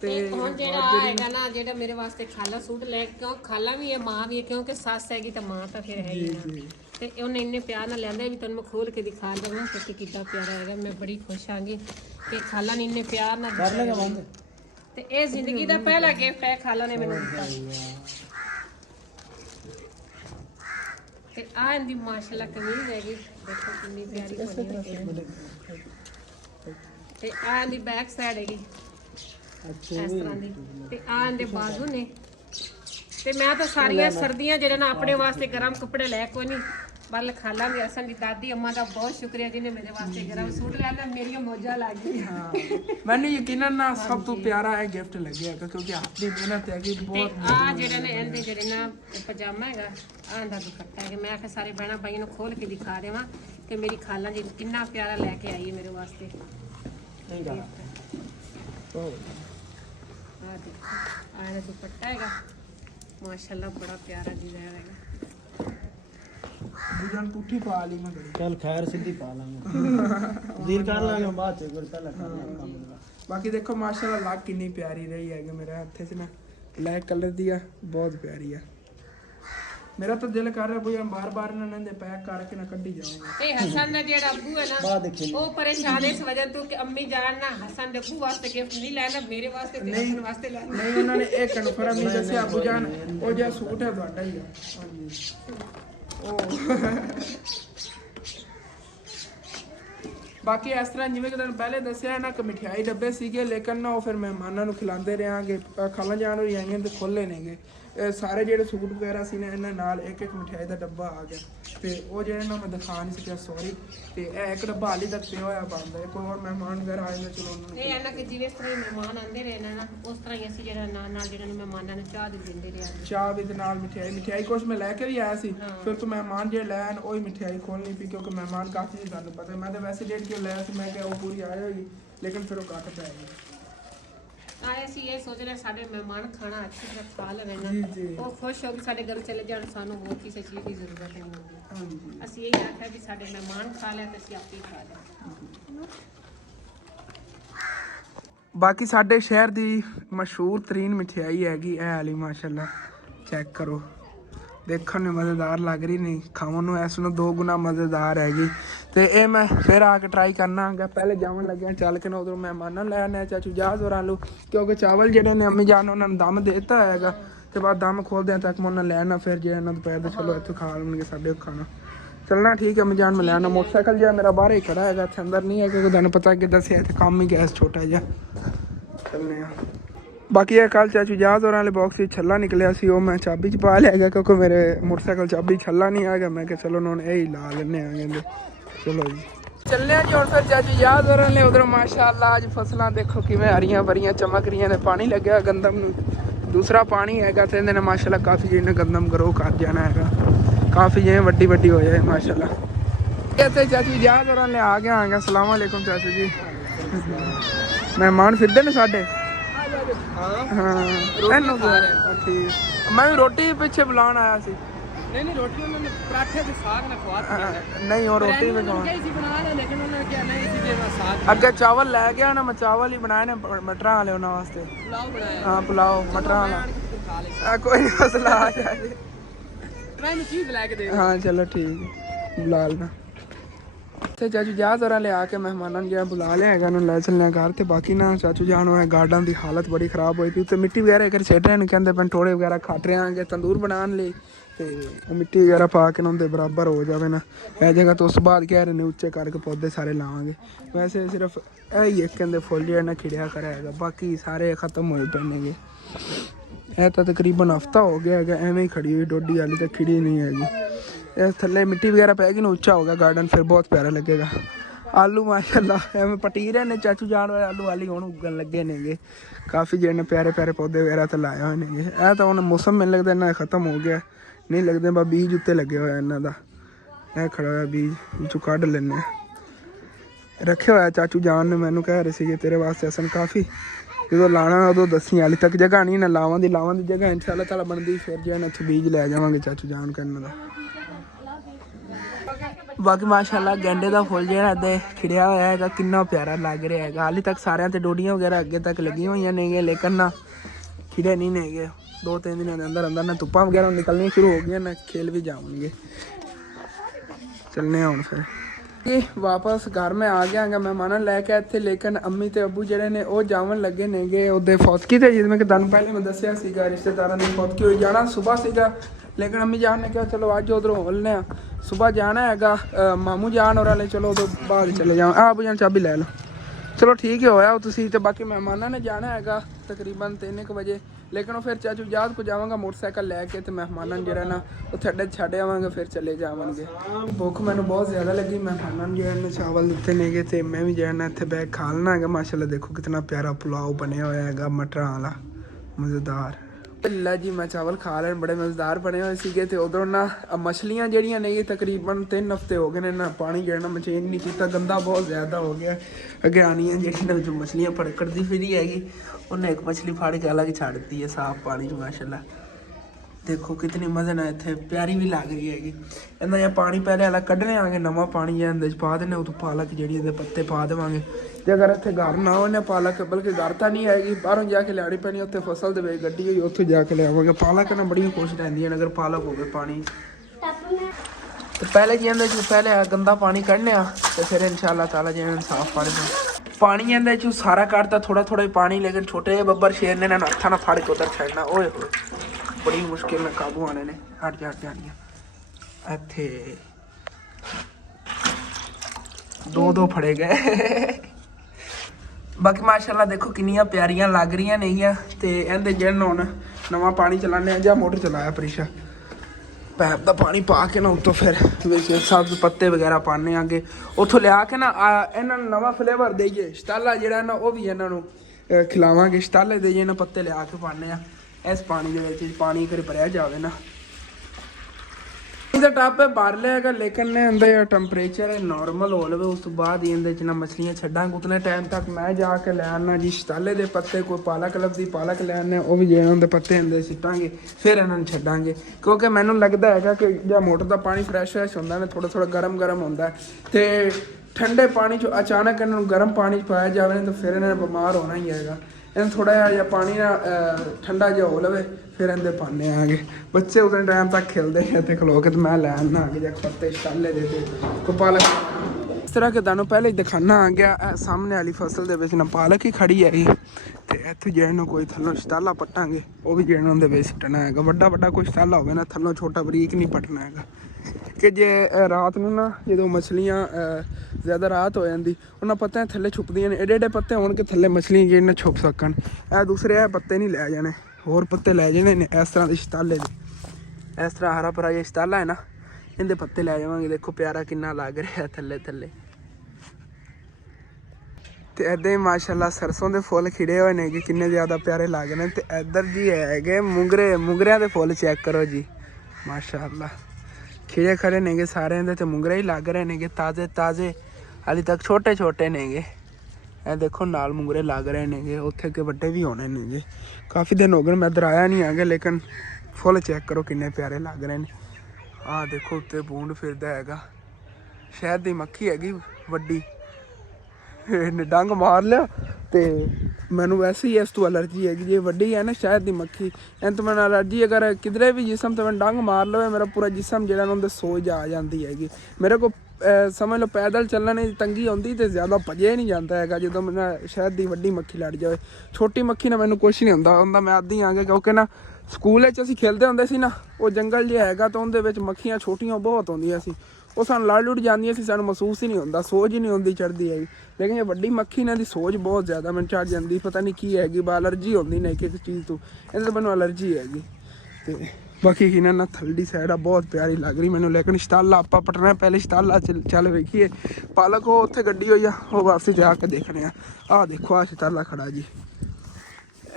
ਤੇ ਹੁਣ ਜਿਹੜਾ ਹੈਗਾ ਨਾ ਜਿਹੜਾ ਮੇਰੇ ਵਾਸਤੇ ਖਾਲਾ ਸੂਟ ਲੈ ਕਿਉਂ ਖਾਲਾ ਵੀ ਹੈ ਮਾਂ ਵੀ ਹੈ ਕਿਉਂਕਿ ਸੱਸ ਹੈਗੀ ਤਾਂ ਮਾਂ ਤਾਂ ਫਿਰ ਹੈ ਹੀ ਨਾ ਤੇ ਉਹਨੇ ਇੰਨੇ ਪਿਆਰ ਨਾਲ ਲਿਆਂਦਾ ਵੀ ਤੁਹਾਨੂੰ ਮੈਂ ਖੋਲ ਕੇ ਦਿਖਾ ਦਵਾਂ ਕਿ ਕਿੱਦਾਂ ਪਿਆਰਾ ਹੈਗਾ ਮੈਂ ਬੜੀ ਖੁਸ਼ ਆਂਗੀ ਕਿ ਖਾਲਾ ਨੇ ਇੰਨੇ ਪਿਆਰ ਨਾਲ ਕਰ ਲੇਗਾ ਬੰਦ ਤੇ ਇਹ ਜ਼ਿੰਦਗੀ ਦਾ ਪਹਿਲਾ ਗਿਫਟ ਹੈ ਖਾਲਾ ਨੇ ਮੈਨੂੰ ਦਿੱਤਾ ਤੇ ਆ ਇਹਦੀ ਮਾਸ਼ਾਅੱਲਾ ਕਮੀਜ਼ ਹੈਗੀ ਦੇਖੋ ਕਿੰਨੀ ਪਿਆਰੀ ਬਣੀ ਹੋਈ ਹੈ ਤੇ ਆ ਇਹਦੀ ਬੈਕ ਸਾਈਡ ਹੈਗੀ ਇਸ ਤਰ੍ਹਾਂ ਦੀ ਤੇ ਆ ਇਹਦੇ ਬਾਜ਼ੂ ਨੇ ਤੇ ਮੈਂ ਤਾਂ ਸਾਰੀਆਂ ਸਰਦੀਆਂ ਜਿਹੜੇ ਨਾ ਆਪਣੇ ਵਾਸਤੇ ਗਰਮ ਕੱਪੜੇ ਲੈ ਕੋਈ ਨਹੀਂ ਬਲ ਖਾਲਾ ਵੀ ਅਸਲ ਦੀ ਦਾਦੀ ਅੰਮਾ ਦਾ ਬਹੁਤ ਸ਼ੁਕਰੀਆ ਜਿਹਨੇ ਮੇਰੇ ਵਾਸਤੇ ਗਰਮ ਸੂਟ ਲਿਆ ਤੇ ਮੇਰੀਆਂ ਮੌਜਾਂ ਲੱਗ ਗਈਆਂ ਮੈਨੂੰ ਯਕੀਨਨ ਨਾ ਸਭ ਤੋਂ ਪਿਆਰਾ ਇਹ ਗਿਫਟ ਲੱਗਿਆ ਕਿਉਂਕਿ ਹੱਥ ਦੀ ਮਿਹਨਤ ਹੈਗੀ ਬਹੁਤ ਆ ਜਿਹੜੇ ਨੇ ਇਹਦੇ ਜਿਹੜੇ ਨਾ ਪਜਾਮਾ ਹੈਗਾ ਆਹ ਦਾ ਦੁਪੱਟਾ ਹੈ ਮੈਂ ਆਖਿਆ ਸਾਰੇ ਬਹਿਣਾ ਭਾਈਆਂ ਨੂੰ ਖੋਲ ਕੇ ਦਿਖਾ ਦੇਵਾਂ ਕਿ ਮੇਰੀ ਖਾਲਾ ਜੀ ਕਿੰਨਾ ਪਿਆਰਾ ਲੈ ਕੇ ਆਈ ਹੈ ਮੇਰੇ ਵਾਸਤੇ ਨਹੀਂ ਗਾ ਆ ਦੇਖੋ ਆਹ ਇਹਦਾ ਦੁਪੱਟਾ ਹੈਗਾ ਮਾਸ਼ਾਅੱਲਾ ਬੜਾ ਪਿਆਰਾ ਡਿਜ਼ਾਈਨ ਹੈਗਾ ਬੁਝਣ ਪੁੱਠੀ ਪਾ ਲਈ ਮੈਂ ਘੜੀ। ਚੱਲ ਖੈਰ ਸਿੱਧੀ ਪਾ ਲਾਂਗੇ ਜ਼ੀਰ ਕਰ ਲਾਂਗੇ ਬਾਅਦ ਚ ਗੁਰ ਪਹਿਲਾਂ ਕਰ ਲਾਂਗੇ ਕੰਮ ਦਾ ਬਾਕੀ ਦੇਖੋ ਮਾਸ਼ਾਅੱਲਾ ਲੱਗ ਕਿੰਨੀ ਪਿਆਰੀ ਰਹੀ ਹੈਗੀ ਮੇਰੇ ਹੱਥੇ 'ਚ ਨਾ ਬਲੈਕ ਕਲਰ ਦੀ ਆ ਬਹੁਤ ਪਿਆਰੀ ਆ ਮੇਰਾ ਤਾਂ ਦਿਲ ਕਰ ਰਿਹਾ ਬਈ ਬਾਰ-ਬਾਰ ਇਹਨਾਂ ਦੇ ਪੈਕ ਕਰਕੇ ਨਾ ਕੱਢੀ ਜਾਵਾਂਗਾ ਇਹ ਹਸਨ ਦਾ ਜਿਹੜਾ ਅੱਬੂ ਹੈ ਨਾ ਉਹ ਪਰੇਸ਼ਾਨ ਇਸ ਵਜ੍ਹਾ ਤੋਂ ਕਿ ਅੰਮੀ ਜਾਨ ਨਾ ਹਸਨ ਦੇ ਅੱਬੂ ਵਾਸਤੇ ਗਿਫਟ ਨਹੀਂ ਲੈਣਾ ਮੇਰੇ ਵਾਸਤੇ ਤੇ ਹਸਨ ਵਾਸਤੇ ਲੈਣਾ ਨਹੀਂ ਉਹਨਾਂ ਨੇ ਇਹ ਕਨਫਰਮ ਨਹੀਂ ਦੱਸਿਆ ਅਬੂ ਜਾਨ ਉਹ ਜਿਹੜਾ ਸੂਟ ਹੈ ਤੁਹਾਡਾ ਹੀ ਆ ਹਾਂਜੀ ਬਾਕੀ ਇਸ ਤਰ੍ਹਾਂ ਜਿਵੇਂ ਕਿ ਤੁਹਾਨੂੰ ਪਹਿਲੇ ਦੱਸਿਆ ਨਾ ਕਿ ਮਠਿਆਈ ਡੱਬੇ ਸੀਗੇ ਲੇਕਿਨ ਨਾ ਉਹ ਫਿਰ ਮਹਿਮਾਨਾਂ ਨੂੰ ਖਿਲਾਉਂਦੇ ਰਹਾਂਗੇ ਖਾਲਾਂ ਜਾਣ ਹੋਈ ਆਈਆਂ ਤੇ ਖੋਲੇ ਨੇਗੇ ਇਹ ਸਾਰੇ ਜਿਹੜੇ ਸੂਟ ਵਗੈਰਾ ਸੀ ਨਾ ਇਹਨਾਂ ਨਾਲ ਇੱਕ ਮਠਿਆਈ ਦਾ ਡੱਬਾ ਆ ਗਿਆ ਤੇ ਉਹ ਜਿਹੜੇ ਨਾ ਮੈਂ ਦਿਖਾ ਨਹੀਂ ਸਕਿਆ ਸੌਰੀ ਤੇ ਇਹ ਇੱਕ ਡੱਬਾ ਹਾਲੀ ਤੱਕ ਪਿਆ ਹੋਇਆ ਬੰਦ ਹੈ ਕੋਈ ਹੋਰ ਮਹਿਮਾਨ ਵਗੈਰਾ ਆਏ ਤਾਂ ਚਲੋ ਉਹਨਾਂ ਨੂੰ ਇਹ ਹੈ ਨਾ ਕਿ ਜਿਵੇਂ ਇਸ ਤਰ੍ਹਾਂ ਮਹਿਮਾਨ ਆਉਂਦੇ ਰਹੇ ਨਾ ਉਸ ਤਰ੍ਹਾਂ ਹੀ ਅਸੀਂ ਜਿਹੜਾ ਨਾਲ ਜਿਹੜਾ ਨੂੰ ਮਹਿਮਾਨਾਂ ਨੂੰ ਚਾਹ ਦੇ ਦਿੰਦੇ ਰਹੇ ਚਾਹ ਵੀ ਤੇ ਨਾਲ ਮਠਿਆਈ ਕੁਛ ਮੈਂ ਲੈ ਕੇ ਵੀ ਆਇਆ ਸੀ ਫਿਰ ਤੋਂ ਮਹਿਮਾਨ ਜੇ ਲੈਣ ਉਹੀ ਮਠਿਆਈ ਖੋਲਣੀ ਪਈ ਕਿਉਂਕਿ ਮਹਿਮਾਨ ਕਾਫੀ ਸੀ ਤੁਹਾਨੂੰ ਪਤਾ ਮੈਂ ਤਾਂ ਵੈਸੇ 1.5 ਕਿਲੋ ਲਿਆ ਸੀ ਮੈਂ ਕਿਹਾ ਉਹ ਪੂਰੀ ਆਏ ਹੋਈ ਲੇਕਿਨ ਫਿਰ ਉਹ ਘੱਟ ਪੈ ਗਈ ਆਏ ਅਸੀਂ ਇਹ ਸੋਚ ਰਹੇ ਸਾਡੇ ਮਹਿਮਾਨ ਖਾਣਾ ਅੱਛੀ ਤਰ੍ਹਾਂ ਖਾ ਲਵੇ ਨਾ, ਉਹ ਖੁਸ਼ ਹੋ ਕੇ ਸਾਡੇ ਘਰ ਚਲੇ ਜਾਣ, ਸਾਨੂੰ ਹੋਰ ਕਿਸੇ ਚੀਜ਼ ਦੀ ਜ਼ਰੂਰਤ ਨਹੀਂ ਹੁੰਦੀ। ਅਸੀਂ ਇਹ ਆਖਿਆ ਕਿ ਸਾਡੇ ਮਹਿਮਾਨ ਖਾ ਲੈ ਤੇ ਅਸੀਂ ਆਪੇ ਖਾ ਲੈ। ਬਾਕੀ ਸਾਡੇ ਸ਼ਹਿਰ ਦੀ ਮਸ਼ਹੂਰ ਤਰੀਨ ਮਠਿਆਈ ਹੈਗੀ ਇਹ ਵਾਲੀ, ਮਾਸ਼ਾਅੱਲਾ ਚੈੱਕ ਕਰੋ, ਦੇਖਣ ਨੂੰ ਮਜ਼ੇਦਾਰ ਲੱਗ ਰਹੀ, ਨਹੀਂ ਖਾਣ ਨੂੰ ਇਸ ਨੂੰ 2 ਗੁਣਾ ਮਜ਼ੇਦਾਰ ਹੈਗੀ। ਤੇ ਇਹ ਮੈਂ ਫਿਰ ਆ ਕੇ ਟਰਾਈ ਕਰਨਾ ਹੈਗਾ। ਪਹਿਲੇ ਜਾਵਣ ਲੱਗਿਆ ਚੱਲ ਕੇ ਨਾ ਉਧਰੋਂ ਮਹਿਮਾਨਾਂ ਲੈ ਆਉਂਦੇ ਚਾਚੂ ਜਹਾਜ਼ ਹੋਰਾਂ ਨੂੰ, ਕਿਉਂਕਿ ਚਾਵਲ ਜਿਹੜੇ ਨੇ ਅੰਮੀ ਜਾਨ ਉਹਨਾਂ ਨੂੰ ਦਮ ਦੇ ਦਿੱਤਾ ਹੈਗਾ, ਤੇ ਬਾਅਦ ਦਮ ਖੋਲਦਿਆਂ ਤੱਕ ਮੈਂ ਉਹਨਾਂ ਲੈ ਆਉਣਾ, ਫਿਰ ਜੇ ਇਹਨਾਂ ਦੁਪਹਿਰ ਦੇ ਚਲੋ ਇੱਥੇ ਖਾ ਲੈਣਗੇ ਸਾਡੇ ਖਾਣਾ। ਚੱਲਣਾ ਠੀਕ ਹੈ, ਅੰਮੀ ਜਾਨ ਮੈਂ ਲੈ ਆਉਣਾ। ਮੋਟਰਸਾਈਕਲ ਜਿਹਾ ਮੇਰਾ ਬਾਹਰ ਹੀ ਖੜਾ ਹੈਗਾ, ਇੱਥੇ ਅੰਦਰ ਨਹੀਂ ਹੈ ਕਿਉਂਕਿ ਤੁਹਾਨੂੰ ਪਤਾ ਕਿ ਦੱਸਿਆ ਇੱਥੇ ਕੰਮ ਹੀ ਗੈਸ ਛੋਟਾ ਜਿਹਾ। ਚੱਲਨੇ ਆ। ਬਾਕੀ ਇਹ ਕੱਲ ਚਾਚੂ ਜਹਾਜ਼ ਹੋਰਾਂ ਵਾਲੇ ਬਾਕਸ ਵਿੱਚ ਛੱਲਾ ਨਿਕਲਿਆ ਸੀ, ਉਹ ਮੈਂ ਚਾਬੀ 'ਚ ਪਾ ਲਿਆ ਹੈਗਾ ਕਿਉਂਕਿ ਮੇਰੇ ਮੋਟਰਸਾਈਕਲ ਚਾਬੀ ਛੱਲਾ ਨਹੀਂ ਹੈਗਾ। ਮੈਂ ਕਿਹਾ ਚਲੋ ਹੁਣ ਇਹ ਹੀ ਲਾ ਲੈਂਦੇ ਆ ਕਹਿੰਦੇ ਚਲੋ ਜੀ ਚੱਲਿਆ ਜੀ। ਹੁਣ ਫਿਰ ਚਾਚੂ ਜਹਾਜ਼ ਹੋਰਾਂ ਨੇ ਉਧਰੋਂ ਮਾਸ਼ਾਅੱਲਾ ਅੱਜ ਫਸਲਾਂ ਦੇਖੋ ਕਿਵੇਂ ਹਰੀਆਂ ਭਰੀਆਂ ਚਮਕ ਰਹੀਆਂ ਨੇ, ਪਾਣੀ ਲੱਗਿਆ ਗੰਦਮ ਨੂੰ, ਦੂਸਰਾ ਪਾਣੀ ਹੈਗਾ ਤੇ ਇਹਦੇ ਨੇ ਮਾਸ਼ਾਅੱਲਾ ਕਾਫੀ ਜਿਹਨੇ ਗੰਦਮ ਗਰੋ ਕਰ ਜਾਣਾ ਹੈਗਾ, ਕਾਫੀ ਜਿਵੇਂ ਵੱਡੀ ਵੱਡੀ ਹੋ ਜਾਏ ਮਾਸ਼ਾਅੱਲਾ। ਇੱਥੇ ਚਾਚੂ ਜਹਾਜ਼ ਹੋਰਾਂ ਨੇ ਆ ਗਿਆ ਆਂਗਾ। ਸਲਾਮ ਵਾਲੇਕੁਮ ਚਾਚੂ ਜੀ। ਮਹਿਮਾਨ ਫਿਰਦੇ ਨੇ ਸਾਡੇ। ਹਾਂ ਇਹਨੂੰ ਠੀਕ, ਮੈਂ ਵੀ ਰੋਟੀ ਪਿੱਛੇ ਬੁਲਾਉਣ ਆਇਆ ਸੀ। नहीं रोटी उन्होंने पराठे के साग ने खवा ਨਹੀਂ ਉਹ ਰੋਟੀ ਮੈਂ ਖਾਣ लेकिन उन्होंने क्या नहीं इसीलिए मैं साग ਅੱਗੇ ਚਾਵਲ ਲੈ ਗਿਆ ਨਾ, ਮੈਂ ਚਾਵਲ ਹੀ ਬਣਾਏ ਨੇ ਮਟਰਾਂ ਵਾਲੇ ਉਹਨਾਂ ਵਾਸਤੇ। पुलाव बनाया ਹਾਂ ਪੁਲਾਓ ਮਟਰਾਂ ਵਾਲਾ। खा ले ਕੋਈ ਨਹੀਂ ਮਸਲਾ ਆ ਜਾਏ। मैं चीज ला के दे ਹਾਂ ਚਲੋ ਠੀਕ ਹੈ ਬੁਲਾ ਲੈਣਾ। ਤੇ ਚਾਚੂ ਜਹਾਜ਼ ਹੋਰਾਂ ਲਿਆ ਕੇ ਮਹਿਮਾਨਾਂ ਨੂੰ ਜਿਹੜਾ ਬੁਲਾ ਲਿਆ ਹੈਗਾ ਨੂੰ ਲੈ ਚੱਲਣਾ ਘਰ। ਤੇ ਬਾਕੀ ਨਾ ਚਾਚੂ ਜਾਨ ਹੋਇਆ ਗਾਰਡਨ ਦੀ ਹਾਲਤ ਬੜੀ ਖਰਾਬ ਹੋਈ ਪਈ, ਤੇ ਮਿੱਟੀ ਵਗੈਰਾ ਇੱਕ ਸੇਟ ਰਹੇ ਨੂੰ ਕਹਿੰਦੇ ਪਨ ਟੋੜੇ ਵਗੈਰਾ ਖੱਟ ਰਹੇ ਆਂਗੇ ਤੰਦੂਰ ਬਣਾਉਣ ਲਈ, ਤੇ ਉਹ ਮਿੱਟੀ ਵਗੈਰਾ ਪਾ ਕੇ ਨਾ ਉਹਦੇ ਬਰਾਬਰ ਹੋ ਜਾਵੇ ਨਾ ਇਹ ਜਗ੍ਹਾ ਤੋਂ। ਉਸ ਤੋਂ ਬਾਅਦ ਕਹਿ ਰਹੇ ਨੇ ਉੱਚੇ ਕਰਕੇ ਪੌਦੇ ਸਾਰੇ ਲਾਵਾਂਗੇ। ਵੈਸੇ ਸਿਰਫ ਇਹ ਹੀ ਇੱਕ ਕਹਿੰਦੇ ਫੁੱਲ ਜਿਹੜਾ ਨਾ ਖਿੜਿਆ ਕਰਿਆ ਹੈਗਾ, ਬਾਕੀ ਸਾਰੇ ਖਤਮ ਹੋਏ ਪਏ ਨੇਗੇ। ਇਹ ਤਾਂ ਤਕਰੀਬਨ ਹਫਤਾ ਹੋ ਗਿਆ ਹੈਗਾ ਐਵੇਂ ਹੀ ਖੜੀ ਹੋਈ, ਡੋਡੀ ਵਾਲੀ ਤਾਂ ਖਿੜੀ ਨਹੀਂ ਹੈਗੀ। ਇਸ ਥੱਲੇ ਮਿੱਟੀ ਵਗੈਰਾ ਪੈ ਗਈ ਨਾ, ਉੱਚਾ ਹੋ ਗਿਆ ਗਾਰਡਨ, ਫਿਰ ਬਹੁਤ ਪਿਆਰਾ ਲੱਗੇਗਾ। ਆਲੂ ਮਾਸ਼ਾਅੱਲਾ ਐਵੇਂ ਪਟੀ ਰਹੇ ਨੇ ਚਾਚੂ ਜਾਨ ਵਾਲੇ ਆਲੂ ਵਾਲੀ ਹੁਣ ਉੱਗਣ ਲੱਗੇ ਨੇਗੇ, ਕਾਫੀ ਜਿਹੜੇ ਪਿਆਰੇ ਪਿਆਰੇ ਪੌਦੇ ਵਗੈਰਾ ਤਾਂ ਲਾਏ ਹੋਏ ਨੇਗੇ। ਇਹ ਤਾਂ ਹੁਣ ਮੌਸਮ ਮੈਨੂੰ ਲੱਗਦਾ ਇਹਨਾਂ ਖਤਮ ਹੋ ਗਿਆ, ਨਹੀਂ ਲੱਗਦੇ ਬਾ ਬੀਜ ਉੱਤੇ ਲੱਗੇ ਹੋਇਆ ਇਹਨਾਂ ਦਾ। ਇਹ ਖੜਾ ਹੋਇਆ ਬੀਜ ਵਿੱਚੋਂ ਕੱਢ ਲੈਂਦੇ ਰੱਖਿਆ ਹੋਇਆ ਚਾਚੂ ਜਾਨ ਨੇ, ਮੈਨੂੰ ਕਹਿ ਰਹੇ ਸੀਗੇ ਤੇਰੇ ਵਾਸਤੇ ਅਸਨ ਕਾਫੀ ਜਦੋਂ ਲਾਣਾ ਉਦੋਂ ਦੱਸੀ, ਹਾਲੇ ਤੱਕ ਜਗ੍ਹਾ ਨਹੀਂ ਨਾ ਲਾਵਾਂ ਦੀ ਜਗ੍ਹਾ ਇਨਸ਼ਾਅੱਲਾ ਤਾਲਾ ਬਣਦੀ, ਫਿਰ ਜੇ ਨਾ ਉੱਥੇ ਬੀਜ ਲੈ ਜਾਵਾਂਗੇ ਚਾਚੂ ਜਾਨ ਕਰਨ ਦਾ। ਬਾਕੀ ਮਾਸ਼ਾਅੱਲਾ ਗੈਂਡੇ ਦਾ ਫੁੱਲ ਜਿਹੜਾ ਇੱਦਾਂ ਖਿੜਿਆ ਹੋਇਆ ਹੈਗਾ, ਕਿੰਨਾ ਪਿਆਰਾ ਲੱਗ ਰਿਹਾ ਹੈਗਾ। ਹਾਲੇ ਤੱਕ ਸਾਰਿਆਂ ਤੇ ਡੋਡੀਆਂ ਵਗੈਰਾ ਅੱਗੇ ਤੱਕ ਲੱਗੀਆਂ ਹੋਈਆਂ ਨੇਗੀਆਂ, ਲੇਕਿਨ ਨਾ ਖਿੜੇ ਨਹੀਂ ਨੇਗੇ। 2-3 ਦਿਨਾਂ ਦੇ ਅੰਦਰ ਅੰਦਰ ਨਾ ਧੁੱਪਾਂ ਵਗੈਰਾ ਨਿਕਲਣੀਆਂ ਸ਼ੁਰੂ ਹੋ ਗਈਆਂ ਨਾ, ਖੇਲ ਵੀ ਜਾਵਾਂਗੇ। ਚੱਲਨੇ ਹੁਣ ਫਿਰ ਵਾਪਸ ਘਰ ਮੈਂ ਆ ਗਿਆ ਮਹਿਮਾਨਾਂ ਲੈ ਕੇ ਇੱਥੇ, ਲੇਕਿਨ ਅੰਮੀ ਤੇ ਅੱਬੂ ਜਿਹੜੇ ਨੇ ਉਹ ਜਾਵਣ ਲੱਗੇ ਨੇਗੇ ਉਹਦੇ ਫੌਤਕੀ ਤੇ, ਜਿਵੇਂ ਕਿ ਤੁਹਾਨੂੰ ਪਹਿਲੇ ਮੈਂ ਦੱਸਿਆ ਸੀਗਾ ਰਿਸ਼ਤੇਦਾਰਾਂ ਦੀ ਫੌਤਕੀ ਹੋਈ। ਜਾਣਾ ਸੁਬਾਹ ਸੀਗਾ, ਲੇਕਿਨ ਅੰਮੀ ਜਾਨ ਨੇ ਕਿਹਾ ਚਲੋ ਅੱਜ ਉਧਰੋਂ ਹੋਲਨੇ ਆ, ਸੁਬਾਹ ਜਾਣਾ ਹੈਗਾ ਮਾਮੂ ਜਾਨ ਹੋਰ ਵਾਲੇ, ਚਲੋ ਉਦੋਂ ਬਾਅਦ ਚਲੇ ਜਾਵਾਂ। ਆਬੂ ਜਾਨ ਚਾਬੀ ਲੈ ਲਓ, ਚਲੋ ਠੀਕ ਹੀ ਹੋਇਆ ਤੁਸੀਂ। ਤੇ ਬਾਕੀ ਮਹਿਮਾਨਾਂ ਨੇ ਜਾਣਾ ਹੈਗਾ ਤਕਰੀਬਨ 3 ਵਜੇ, ਲੇਕਿਨ ਉਹ ਫਿਰ ਚਾਚੂ ਜਹਾਜ਼ ਕੋ ਜਾਵਾਂਗਾ ਮੋਟਰਸਾਈਕਲ ਲੈ ਕੇ, ਤੇ ਮਹਿਮਾਨਾਂ ਨੂੰ ਜਿਹੜਾ ਨਾ ਉੱਥੇ ਅੱਡੇ ਛੱਡ ਆਵਾਂਗੇ, ਫਿਰ ਚਲੇ ਜਾਵਾਂਗੇ। ਭੁੱਖ ਮੈਨੂੰ ਬਹੁਤ ਜ਼ਿਆਦਾ ਲੱਗੀ, ਮਹਿਮਾਨਾਂ ਨੂੰ ਜਿਹੜਾ ਨਾ ਚਾਵਲ ਦਿੱਤੇ ਨੇਗੇ, ਤੇ ਮੈਂ ਵੀ ਜਿਹੜਾ ਨਾ ਇੱਥੇ ਬੈਠ ਖਾ ਲੈਣਾ ਹੈਗਾ। ਮਾਸ਼ਾਅੱਲਾ ਦੇਖੋ ਕਿਤਨਾ ਪਿਆਰਾ ਪੁਲਾਓ ਬਣਿਆ ਹੋਇਆ ਹੈਗਾ ਮਟਰਾਂ ਵਾਲਾ, ਮਜ਼ੇਦਾਰ। ਅੱਲਾ ਜੀ ਮੈਂ ਚਾਵਲ ਖਾ ਲੈਣ, ਬੜੇ ਮਜ਼ੇਦਾਰ ਬਣੇ ਹੋਏ ਸੀਗੇ। ਤੇ ਉਧਰੋਂ ਨਾ ਮਛਲੀਆਂ ਜਿਹੜੀਆਂ ਨੇ ਤਕਰੀਬਨ 3 ਹਫ਼ਤੇ ਹੋ ਗਏ ਨੇ ਨਾ, ਪਾਣੀ ਜਿਹੜਾ ਨਾ ਮੈਂ ਚੇਂਜ ਨਹੀਂ ਕੀਤਾ, ਗੰਦਾ ਬਹੁਤ ਜ਼ਿਆਦਾ ਹੋ ਗਿਆ। ਅੱਗੇ ਆਣੀਆਂ ਜਿਹੜੀਆਂ ਵਿੱਚ ਮਛਲੀਆਂ ਫੜਕੜਦੀ ਫਿਰੀ ਹੈਗੀ, ਉਹਨੇ ਇੱਕ ਮਛਲੀ ਫੜ ਕੇ ਅਲੱਗ ਛੱਡ ਦਿੱਤੀ ਹੈ ਸਾਫ਼ ਪਾਣੀ 'ਚ। ਮਾਸ਼ਾਅੱਲਾ ਦੇਖੋ ਕਿਤਨੀ ਮਜ਼ੇ ਨਾਲ ਇੱਥੇ ਪਿਆਰੀ ਵੀ ਲੱਗ ਰਹੀ ਹੈਗੀ। ਇਹਨਾਂ ਜਾਂ ਪਾਣੀ ਪਹਿਲੇ ਵਾਲਾ ਕੱਢਣੇ ਆਂਗੇ, ਨਵਾਂ ਪਾਣੀ ਜਾਂ ਇਹਦੇ 'ਚ ਪਾ ਦੇਣੇ, ਉਹ ਤੋਂ ਪਾਲਕ ਜਿਹੜੀ ਇਹਦੇ ਪੱਤੇ ਪਾ ਦੇਵਾਂਗੇ। ਜੇ ਅਗਰ ਇੱਥੇ ਘਰ ਨਾ ਹੋਣੇ ਪਾਲਕ, ਬਲਕਿ ਘਰ ਤਾਂ ਨਹੀਂ ਆਏਗੀ, ਬਾਹਰੋਂ ਜਾ ਕੇ ਲਿਆਉਣੀ ਪੈਣੀ, ਉੱਥੇ ਫਸਲ ਦੇ ਵਿੱਚ ਗੱਡੀ ਹੋਈ ਉੱਥੇ ਜਾ ਕੇ ਲਿਆਵਾਂਗੇ। ਪਾਲਕ ਨਾਲ ਬੜੀਆਂ ਖੁਸ਼ ਰਹਿੰਦੀਆਂ ਨੇ ਅਗਰ ਪਾਲਕ ਹੋਵੇ ਪਾਣੀ। ਤੇ ਪਹਿਲੇ ਜੀ ਇਹਦੇ 'ਚ ਪਹਿਲੇ ਗੰਦਾ ਪਾਣੀ ਕੱਢਨੇ ਆ, ਤੇ ਫਿਰ ਇਨਸ਼ਾਅੱਲਾ ਤਾਲਾ ਜਿਵੇਂ ਸਾਫ਼ ਪਾਣੀ ਇਹਦੇ 'ਚ ਸਾਰਾ ਕੱਢਤਾ, ਥੋੜਾ ਹੀ ਪਾਣੀ, ਲੇਕਿਨ ਛੋਟੇ ਜਿਹੇ ਬੱਬਰ ਸ਼ੇਰ ਨੇ ਇਹਨਾਂ ਨੂੰ ਹੱਥਾਂ ਨਾਲ ਫੜ ਕੇ ਉੱਧਰ ਛੱਡਣਾ। ਓਏ ਹੋਏ ਬੜੀ ਮੁਸ਼ਕਿਲ ਨਾਲ ਕਾਬੂ ਆਣੇ ਨੇ। ਹਟ ਜਾਣੀਆਂ ਇੱਥੇ 2 ਫੜੇ ਗਏ। ਬਾਕੀ ਮਾਸ਼ਾਅੱਲਾ ਦੇਖੋ ਕਿੰਨੀਆਂ ਪਿਆਰੀਆਂ ਲੱਗ ਰਹੀਆਂ ਨੇਗੀਆਂ। ਤੇ ਇਹਦੇ ਜਿਹੜਾ ਹੁਣ ਨਵਾਂ ਪਾਣੀ ਚਲਾਉਂਦੇ ਆ, ਜਾਂ ਮੋਟਰ ਚਲਾਇਆ ਪ੍ਰੀਸ਼ਾ, ਪੈਪ ਦਾ ਪਾਣੀ ਪਾ ਕੇ ਨਾ ਉੱਤੋਂ ਫਿਰ ਵਿੱਚ ਸਬਜ਼ ਪੱਤੇ ਵਗੈਰਾ ਪਾਣੇ ਆਗੇ, ਉੱਥੋਂ ਲਿਆ ਕੇ ਨਾ ਇਹਨਾਂ ਨੂੰ ਨਵਾਂ ਫਲੇਵਰ ਦੇਈਏ। ਸ਼ਤਾਲਾ ਜਿਹੜਾ ਨਾ ਉਹ ਵੀ ਇਹਨਾਂ ਨੂੰ ਖਿਲਾਵਾਂਗੇ, ਸ਼ਤਾਲੇ ਦੇਈਏ ਨਾ, ਪੱਤੇ ਲਿਆ ਕੇ ਪਾਣੇ ਆ ਇਸ ਪਾਣੀ ਦੇ ਵਿੱਚ। ਪਾਣੀ ਕਰ ਭਰਿਆ ਜਾਵੇ ਨਾ, ਇਹਦਾ ਟਾਪੇ ਭਰ ਲਿਆ ਹੈਗਾ ਲੇਕਿਨ ਇਹਦਾ ਜਿਹੜਾ ਟੈਂਪਰੇਚਰ ਹੈ ਨਾਰਮਲ ਹੋ ਲਵੇ ਉਸ ਤੋਂ ਬਾਅਦ ਹੀ ਇਹਦੇ 'ਚ ਨਾ ਮਛਲੀਆਂ ਛੱਡਾਂਗੇ। ਉਤਨੇ ਟਾਈਮ ਤੱਕ ਮੈਂ ਜਾ ਕੇ ਲੈ ਆਉਣਾ ਜੀ ਸ਼ਤਾਲੇ ਦੇ ਪੱਤੇ, ਕੋਈ ਪਾਲਕ ਲੱਭਦੀ ਪਾਲਕ ਲੈ ਆਉਂਦੇ, ਉਹ ਵੀ ਜਿਹੜੇ ਉਹਦੇ ਪੱਤੇ ਹੁੰਦੇ ਸਿੱਟਾਂਗੇ, ਫਿਰ ਇਹਨਾਂ ਨੂੰ ਛੱਡਾਂਗੇ। ਕਿਉਂਕਿ ਮੈਨੂੰ ਲੱਗਦਾ ਹੈਗਾ ਕਿ ਜਾਂ ਮੋਟਰ ਦਾ ਪਾਣੀ ਫਰੈਸ਼ ਹੁੰਦਾ ਨਾ, ਥੋੜਾ ਗਰਮ ਹੁੰਦਾ ਤੇ ਠੰਡੇ ਪਾਣੀ 'ਚ ਅਚਾਨਕ ਇਹਨਾਂ ਨੂੰ ਗਰਮ ਪਾਣੀ 'ਚ ਪਾਇਆ ਜਾਵੇ ਤਾਂ ਫਿਰ ਇਹਨਾਂ ਨੇ ਬਿਮਾਰ ਹੋਣਾ ਹੀ ਹੈਗਾ। ਇਹਨੂੰ ਥੋੜਾ ਜਿਹਾ ਪਾਣੀ ਨਾ ਠੰਡਾ ਜਿਹਾ ਹੋ ਲਵੇ ਫਿਰ ਇਹਦੇ ਪਾਣੇ ਆਗੇ। ਬੱਚੇ ਉਦੋਂ ਟਾਈਮ ਤੱਕ ਖੇਲਦੇ ਨੇ ਤੇ ਖਲੋ ਕੇ ਤੇ ਮੈਂ ਲੈ ਆਉਣਾ ਆ ਗਿਆ ਪੱਤੇ ਛਾਲੇ ਦੇ ਤੇ ਪਾਲਕ। ਇਸ ਤਰ੍ਹਾਂ ਕਿ ਤੁਹਾਨੂੰ ਪਹਿਲੇ ਹੀ ਦਿਖਾਣਾ ਆ ਗਿਆ, ਸਾਹਮਣੇ ਵਾਲੀ ਫਸਲ ਦੇ ਵਿੱਚ ਨਾ ਪਾਲਕ ਹੀ ਖੜੀ ਹੈਗੀ ਤੇ ਇੱਥੇ ਜਿਹੜੇ ਨੂੰ ਕੋਈ ਥੱਲੋਂ ਛਤਾਲਾ ਪੱਟਾਂਗੇ, ਉਹ ਵੀ ਜਿਹੜੇ ਉਹਦੇ ਵਿੱਚ ਸਿੱਟਣਾ ਹੈਗਾ। ਵੱਡਾ ਕੋਈ ਛਤਾਲਾ ਹੋਵੇ ਨਾ, ਥੱਲੋਂ ਛੋਟਾ ਬਰੀਕ ਨਹੀਂ ਪੱਟਣਾ ਹੈਗਾ। ਕਿ ਜੇ ਰਾਤ ਨੂੰ ਨਾ ਜਦੋਂ ਮਛਲੀਆਂ ਜ਼ਿਆਦਾ ਰਾਤ ਹੋ ਜਾਂਦੀ, ਉਹਨਾਂ ਪੱਤਿਆਂ ਥੱਲੇ ਛੁਪਦੀਆਂ ਨੇ, ਏਡੇ ਪੱਤੇ ਹੋਣ ਕਿ ਥੱਲੇ ਮਛਲੀਆਂ ਜਿਹੜੀਆਂ ਛੁਪ ਸਕਣ। ਇਹ ਦੂਸਰੇ ਇਹ ਪੱਤੇ ਨਹੀਂ ਲੈ ਜਾਣੇ, ਹੋਰ ਪੱਤੇ ਲੈ ਜਾਣੇ ਨੇ ਇਸ ਤਰ੍ਹਾਂ ਦੇ ਛਤਾਲੇ ਦੇ। ਇਸ ਤਰ੍ਹਾਂ ਹਰਾ ਭਰਾ ਜਿਹਾ ਛਤਾਲਾ ਹੈ ਨਾ, ਇਹਦੇ ਪੱਤੇ ਲੈ ਜਾਵਾਂਗੇ। ਦੇਖੋ ਪਿਆਰਾ ਕਿੰਨਾ ਲੱਗ ਰਿਹਾ ਥੱਲੇ ਤੇ ਇੱਦਾਂ ਹੀ ਮਾਸ਼ਾਅੱਲਾ ਸਰਸੋਂ ਦੇ ਫੁੱਲ ਖਿੜੇ ਹੋਏ ਨੇ ਕਿ ਕਿੰਨੇ ਜ਼ਿਆਦਾ ਪਿਆਰੇ ਲੱਗ ਰਹੇ ਨੇ। ਤੇ ਇੱਧਰ ਜੀ ਹੈਗੇ ਮੁੰਗਰਿਆਂ ਦੇ ਫੁੱਲ ਚੈੱਕ ਕਰੋ ਜੀ, ਮਾਸ਼ਾਅੱਲਾ ਖਿੜੇ ਖੜੇ ਨੇਗੇ ਸਾਰਿਆਂ ਦੇ ਤੇ ਮੁੰਗਰੇ ਹੀ ਲੱਗ ਰਹੇ ਨੇਗੇ ਤਾਜ਼ੇ ਹਾਲੇ ਤੱਕ ਛੋਟੇ ਨੇਗੇ। ਇਹ ਦੇਖੋ ਨਾਲ ਮੁੰਗਰੇ ਲੱਗ ਰਹੇ ਨੇਗੇ, ਉੱਥੇ ਅੱਗੇ ਵੱਡੇ ਵੀ ਹੋਣੇ ਨੇਗੇ। ਕਾਫੀ ਦਿਨ ਹੋ ਗਏ ਮੈਂ ਇੱਧਰ ਆਇਆ ਨਹੀਂ ਆਗੇ, ਲੇਕਿਨ ਫੁੱਲ ਚੈੱਕ ਕਰੋ ਕਿੰਨੇ ਪਿਆਰੇ ਲੱਗ ਰਹੇ ਨੇ। ਆਹ ਦੇਖੋ ਉੱਤੇ ਬੂੰਦ ਫਿਰਦਾ ਹੈਗਾ, ਸ਼ਹਿਦ ਦੀ ਮੱਖੀ ਹੈਗੀ ਵੱਡੀ, ਇਹਨੇ ਡੰਗ ਮਾਰ ਲਿਆ ਤੇ ਮੈਨੂੰ ਵੈਸੇ ਹੀ ਇਸ ਤੋਂ ਐਲਰਜੀ ਹੈਗੀ। ਜੇ ਵੱਡੀ ਹੈ ਨਾ ਸ਼ਹਿਦ ਦੀ ਮੱਖੀ, ਇਹਨ ਤੋਂ ਮੈਨੂੰ ਐਲਰਜੀ ਅਗਰ ਕਿਧਰੇ ਵੀ ਜਿਸਮ ਤੇ ਮੈਂ ਡੰਗ ਮਾਰ ਲਵੇ, ਮੇਰਾ ਪੂਰਾ ਜਿਸਮ ਜਿਹੜਾ ਉਹਦੇ ਸੋਜ ਆ ਜਾਂਦੀ ਹੈਗੀ। ਮੇਰੇ ਕੋਲ ਸਮਝ ਲਓ ਪੈਦਲ ਚੱਲਣ ਦੀ ਤੰਗੀ ਆਉਂਦੀ ਤੇ ਜ਼ਿਆਦਾ ਭੱਜਿਆ ਨਹੀਂ ਜਾਂਦਾ ਹੈਗਾ ਜਦੋਂ ਮੈਨੂੰ ਸ਼ਹਿਦ ਦੀ ਵੱਡੀ ਮੱਖੀ ਲੜ ਜਾਵੇ। ਛੋਟੀ ਮੱਖੀ ਨਾਲ ਮੈਨੂੰ ਕੁਛ ਨਹੀਂ ਹੁੰਦਾ ਮੈਂ ਅੱਧੀ ਆ ਗਿਆ। ਕਿਉਂਕਿ ਨਾ ਸਕੂਲ ਵਿੱਚ ਅਸੀਂ ਖੇਲਦੇ ਹੁੰਦੇ ਸੀ ਨਾ, ਉਹ ਜੰਗਲ ਜਿਹਾ ਹੈਗਾ ਤਾਂ ਉਹਦੇ ਵਿੱਚ ਮੱਖੀਆਂ ਛੋਟੀਆਂ ਬਹੁਤ ਹੁੰਦੀਆਂ ਸੀ, ਉਹ ਸਾਨੂੰ ਲੜ ਜਾਂਦੀਆਂ ਸੀ, ਸਾਨੂੰ ਮਹਿਸੂਸ ਹੀ ਨਹੀਂ ਹੁੰਦਾ, ਸੋਜ ਹੀ ਨਹੀਂ ਹੁੰਦੀ ਚੜ੍ਹਦੀ ਹੈਗੀ। ਲੇਕਿਨ ਇਹ ਵੱਡੀ ਮੱਖੀ ਇਹਨਾਂ ਦੀ ਸੋਜ ਬਹੁਤ ਜ਼ਿਆਦਾ ਮੈਨੂੰ ਚੜ੍ਹ ਜਾਂਦੀ, ਪਤਾ ਨਹੀਂ ਕੀ ਹੈਗੀ, ਐਲਰਜੀ ਹੁੰਦੀ ਨਾ ਇੱਕ ਚੀਜ਼ ਤੋਂ, ਇਹਦੇ ਤੋਂ ਮੈਨੂੰ ਐਲਰਜੀ ਹੈਗੀ। ਤੇ ਬਾਕੀ ਇਹਨਾਂ ਨਾਲ ਥੱਲੜੀ ਸਾਈਡ ਆ ਬਹੁਤ ਪਿਆਰੀ ਲੱਗ ਰਹੀ ਮੈਨੂੰ। ਲੇਕਿਨ ਛਤਾਲਾ ਆਪਾਂ ਪਟਣਾ, ਪਹਿਲੇ ਛਤਾਲਾ ਚੱਲ ਵੇਖੀਏ। ਪਾਲਕ ਉਹ ਉੱਥੇ ਗੱਡੀ ਹੋਈ ਆ, ਉਹ ਵਾਪਸ ਜਾ ਕੇ ਦੇਖਣੇ ਆ। ਆਹ ਦੇਖੋ ਆਹ ਛਤਾਲਾ ਖੜਾ ਜੀ,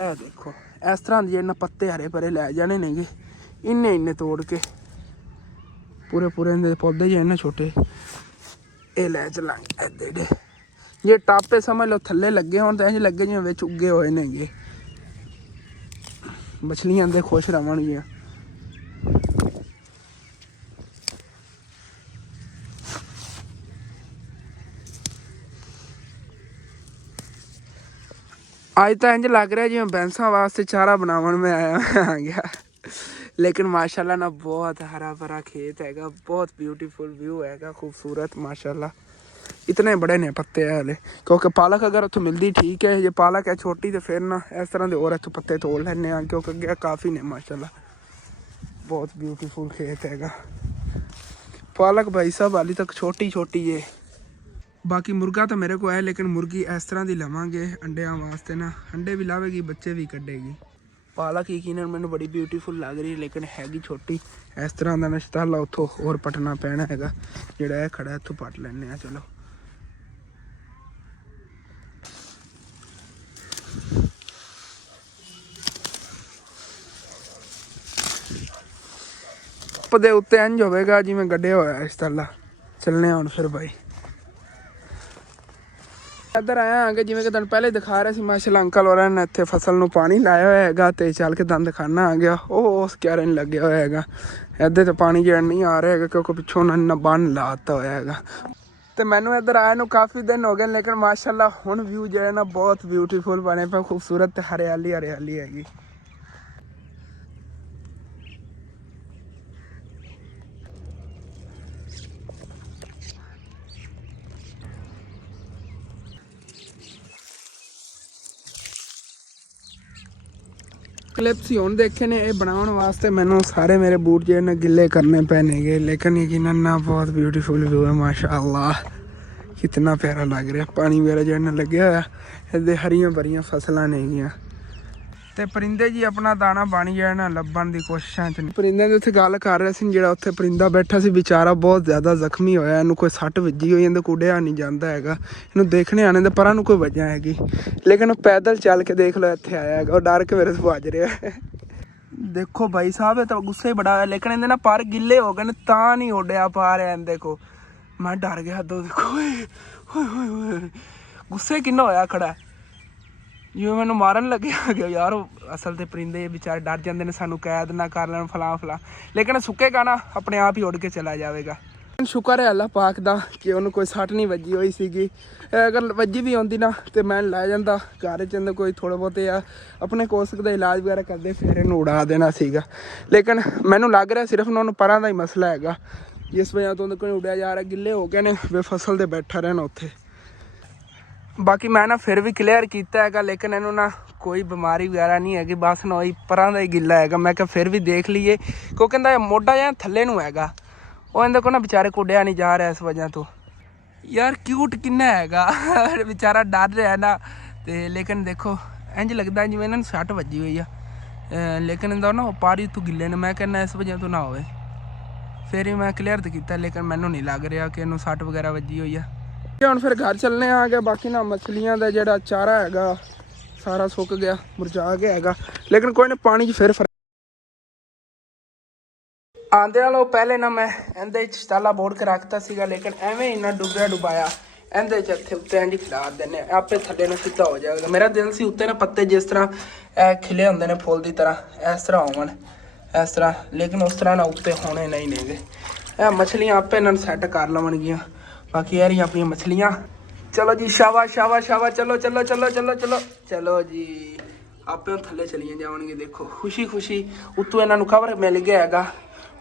ਇਹ ਦੇਖੋ ਇਸ ਤਰ੍ਹਾਂ ਦੇ ਇਹਨਾਂ ਪੱਤੇ ਹਰੇ ਭਰੇ ਲੈ ਜਾਣੇ ਨੇਗੇ, ਇੰਨੇ ਤੋੜ ਕੇ ਪੂਰੇ ਇਹਦੇ ਪੌਦੇ ਜਿਹੇ ਨੇ ਛੋਟੇ, ਇਹ ਲੈ ਚਲਾਂਗੇ ਇੱਦੇ। ਜੇ ਟਾਪੇ ਸਮਝ ਲਓ ਥੱਲੇ ਲੱਗੇ ਹੋਣ ਤਾਂ ਇੰਝ ਲੱਗੇ ਜਿਵੇਂ ਵਿੱਚ ਉੱਗੇ ਹੋਏ ਨੇਗੇ, ਮਛਲੀਆਂ ਦੇ ਖੁਸ਼ ਰਵਣਗੀਆਂ। ਅੱਜ ਤਾਂ ਇੰਝ ਲੱਗ ਰਿਹਾ ਜਿਵੇਂ ਬੈਂਸਾਂ ਵਾਸਤੇ ਚਾਰਾ ਬਣਾਉਣ ਮੈਂ ਆ ਗਿਆ। लेकिन माशाल्लाह ना बहुत हरा भरा खेत हैगा, बहुत ब्यूटीफुल व्यू हैगा, खूबसूरत माशाल्लाह। इतने बड़े ने पत्ते है हले, क्योंकि पालक अगर उत्थों मिलती ठीक है, जे पालक है छोटी तो फिर ना इस तरह के और इत्थों पत्ते तोड़ लैने आ, क्योंकि अगे काफ़ी ने माशाल्लाह। बहुत ब्यूटीफुल खेत हैगा। पालक भाई साहब हाली तक छोटी है। बाकी मुर्गा तो मेरे को है, लेकिन मुर्गी इस तरह की लवांगे अंडिया वास्ते ना, अंडे भी लावेगी बच्चे भी कड्डेगी। पालक यकीनन मैंने बड़ी ब्यूटीफुल लग रही है, लेकिन हैगी छोटी। इस तरह का नश्ताला उतों और पटना पैना हैगा, जिहड़ा है खड़ा इत्थों पट लैने आ। चलो दे उत्ते इंज होवेगा जिवें गड्ढे होया इस ताला। चलने हुण फिर भाई इधर आया आगे, जिवें कि तुहानूं पहले दिखा रहा सी माशाल्लाह अंकल होरां ने इत्थे फसल नूं पानी लाया होया हैगा, ते चल के तुहानूं दिखाना आ गया। उस क्यारे नहीं लग्या होया हैगा, इधर तो पानी जेड़ा नहीं आ रहा हैगा क्योंकि पिछों उन्होंने बन लाता होया हैगा। ते मैनूं इधर आए नूं काफ़ी दिन हो गए, लेकिन माशाल्लाह हुण व्यू जेड़ा ना बहुत ब्यूटीफुल बने पिया, खूबसूरत ते हरियाली हैगी। क्लिप्स ही हुण देखे ने, ये बनाने वास्ते मैनू सारे मेरे बूट जो ने गिले करने पैने गए, लेकिन यकीनन ना बहुत ब्यूटीफुल व्यू है माशाअल्लाह। कितना प्यारा लग रहा, पानी वगैरह जो लगे हुआ, इधर हरियां भरियां फसलां नेगियां। ते परिंदे जी अपना दाना पानी जो ना लभण की कोशिशां च। परिंदे की उत्थे गल कर रहे सी, जिहड़ा उत्थे परिंदा बैठा सी बेचारा बहुत ज़्यादा जख्मी होया, इहनूं कोई सट वजी होई, इहदे कुड़िया नहीं जाता हैगा, इहनूं देखने आने दे परां नूं कोई वजह हैगी, लेकिन पैदल चल के देख लो इत्थे आया हैगा, और डर के मेरे से भज रहा है। देखो भाई साहब ये तो गुस्सा ही बड़ा है, लेकिन इन्हें ना पर गिले हो गए ता नहीं उड़िया पा रहे हैं। देखो मैं डर गया दो, देखो गुस्से किन्ना होया खड़ा है जिवें मैनू मारन लगे गया यार। असल ते परिंदे बेचारे डर जाते हैं सानू कैद ना कर लैन फलां फलां, लेकिन सुक्केगा ना अपने आप ही उड़ के चला जाएगा। शुक्र है अल्लाह पाक दा कि उन्होंने कोई सट नहीं वजी हुई सीगी। अगर वजी भी आती ना तो मैं लै जाता घर च कोई थोड़े बहुते आ अपने कोसक का इलाज वगैरह करते फिर इन्हूं उड़ा देना सीगा। लेकिन मैनू लग रहा सिर्फ उन्होंने परां दा ही मसला है, जिस वजह तो उन्हें कोई उड़िया जा रहा, गिले हो गए ने बेफसल से बैठा रहना उत्थे। बाकी मैं ना फिर भी क्लीयर किया है, लेकिन इन्हू ना कोई बीमारी वगैरह नहीं हैगी, बस ना वही परां दा ही गिला है। मैं क्या फिर भी देख लीए क्योंकि इहदा मोढा जिहा थल्ले नूं हैगा, वो इहदे को ना बेचारे को उड़िया नहीं जा रहा इस वजह तो। यार क्यूट किन्ना हैगा बेचारा डर रहा है ना ते, लेकिन देखो इंज लगता जिवें इन्हां नूं सट वजी हुई है, लेकिन इहदा ना पारी तो गिले ने। मैं कहना इस वजह तो ना होवे, फिर ही मैं क्लीयर तो किया, लेकिन मैनू नहीं लग रहा कि इन्हूं सट वगैरह वजी हुई है। हुण फिर घर चलने आ गया। बाकी ना मछलियां दा जिहड़ा चारा हैगा सारा सुक गया, मुरझा गया हैगा, लेकिन कोई नहीं पानी च फिर आंदे वालों पहले ना मैं इहदे च ताला बोड़ के रखता सीगा, लेकिन एवें इन्ना डुबिया डुबाया इहदे च इत्थे उत्ते इंज खिलार देने आपे थल्ले ना सीधा हो जाएगा। मेरा दिल सी उत्ते ना पत्ते जिस तरह खिले होंदे ने फुल की तरह इस तरह होवन इस तरह, लेकिन उस तरह ना उत्ते होने नहीं नेगे। मछलियां आपे इन्हां सैट कर लवणगियां। बाकी यार अपनी मछलियां चलो जी, शाबाश शाबाश शाबाश, चलो चलो चलो चलो चलो चलो जी, आपे थल्ले चलिए जावणगे। देखो खुशी खुशी उत्तों इन्हां नूं कवर मिल गया हैगा,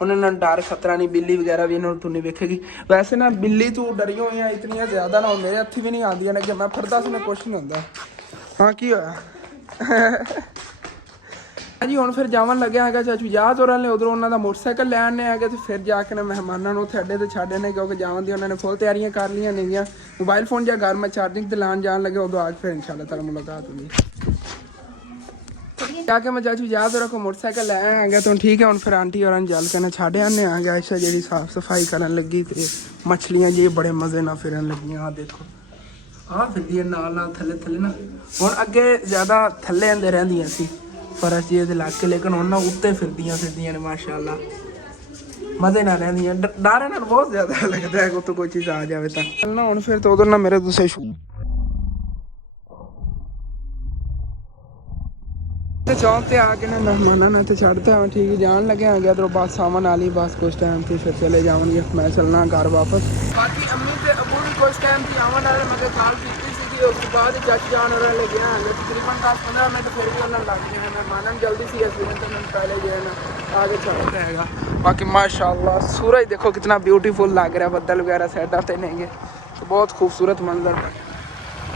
उन्होंने डर खतरा नहीं। बिल्ली वगैरह भी इन्होंने तू नहीं वेखेगी। वैसे ना बिल्ली तू डरी हुई है इतनी ज़्यादा ना, मेरे हत्थी भी नहीं आती ने कि मैं फरदा से कुछ नहीं होता। हाँ की होया जी हुण फिर जावन लगे है चाचू याद हो रहे उधरों उन्होंने मोटरसाइकिल लै आने है, तो फिर जाके मेहमानों अड्डे ते छड्डे ने क्योंकि जावन दी उन्होंने फुल तैयारियां कर लिया नहीं। मोबाइल फोन या घर में चार्जिंग ते लान जान लगे, उदों आज फिर इंशाल्लाह ताला मुलाकात होगी। जाके मैं चाचू याद रखो मोटरसाइकिल लै आ गया तो ठीक है। हुण फिर आंटी और जल के छड्ड आने आ गया। अच्छा जी साफ सफाई करन लगी तो मछलियां जी बड़े मजे ना फिरन लगी। हाँ देखो हाँ फिरदी नाल नाल थल्ले थल्ले ना, हुण अगे ज़्यादा थल्ले आंदे रहिंदियां सी फरस जी ला के, लेकिन हुण ना उत्ते फिरदियां फिरदियां ने माशाअल्लाह, मजे ना रहिंदियां। डर ना बहुत ज़्यादा लगता है तो कोई चीज़ आ जाए तो ना। हुण फिर तो उधर ना मेरे दूसरे चौक से आके ना मेहमाना ने तो छड़ते हैं ठीक जान लगे आ गया तो बस सामान आली बस कुछ टाइम थी फिर चले जाऊँगी मैं चलना घर वापस। बाकी अम्मी से अबू भी कुछ टाइम थी आवन वाले मैं कॉल की उसके बाद चाची जान हो रहा लगे तकरीबन 10-15 मिनट फिर भी उन्होंने लग गए मेहमान जल्दी सी मिनट पहले जो है ना आगे चलता है। बाकी माशाल्लाह सूरज देखो कितना ब्यूटीफुल लग रहा है, बदल वगैरह साइडा तो नहीं तो बहुत खूबसूरत मंजर है।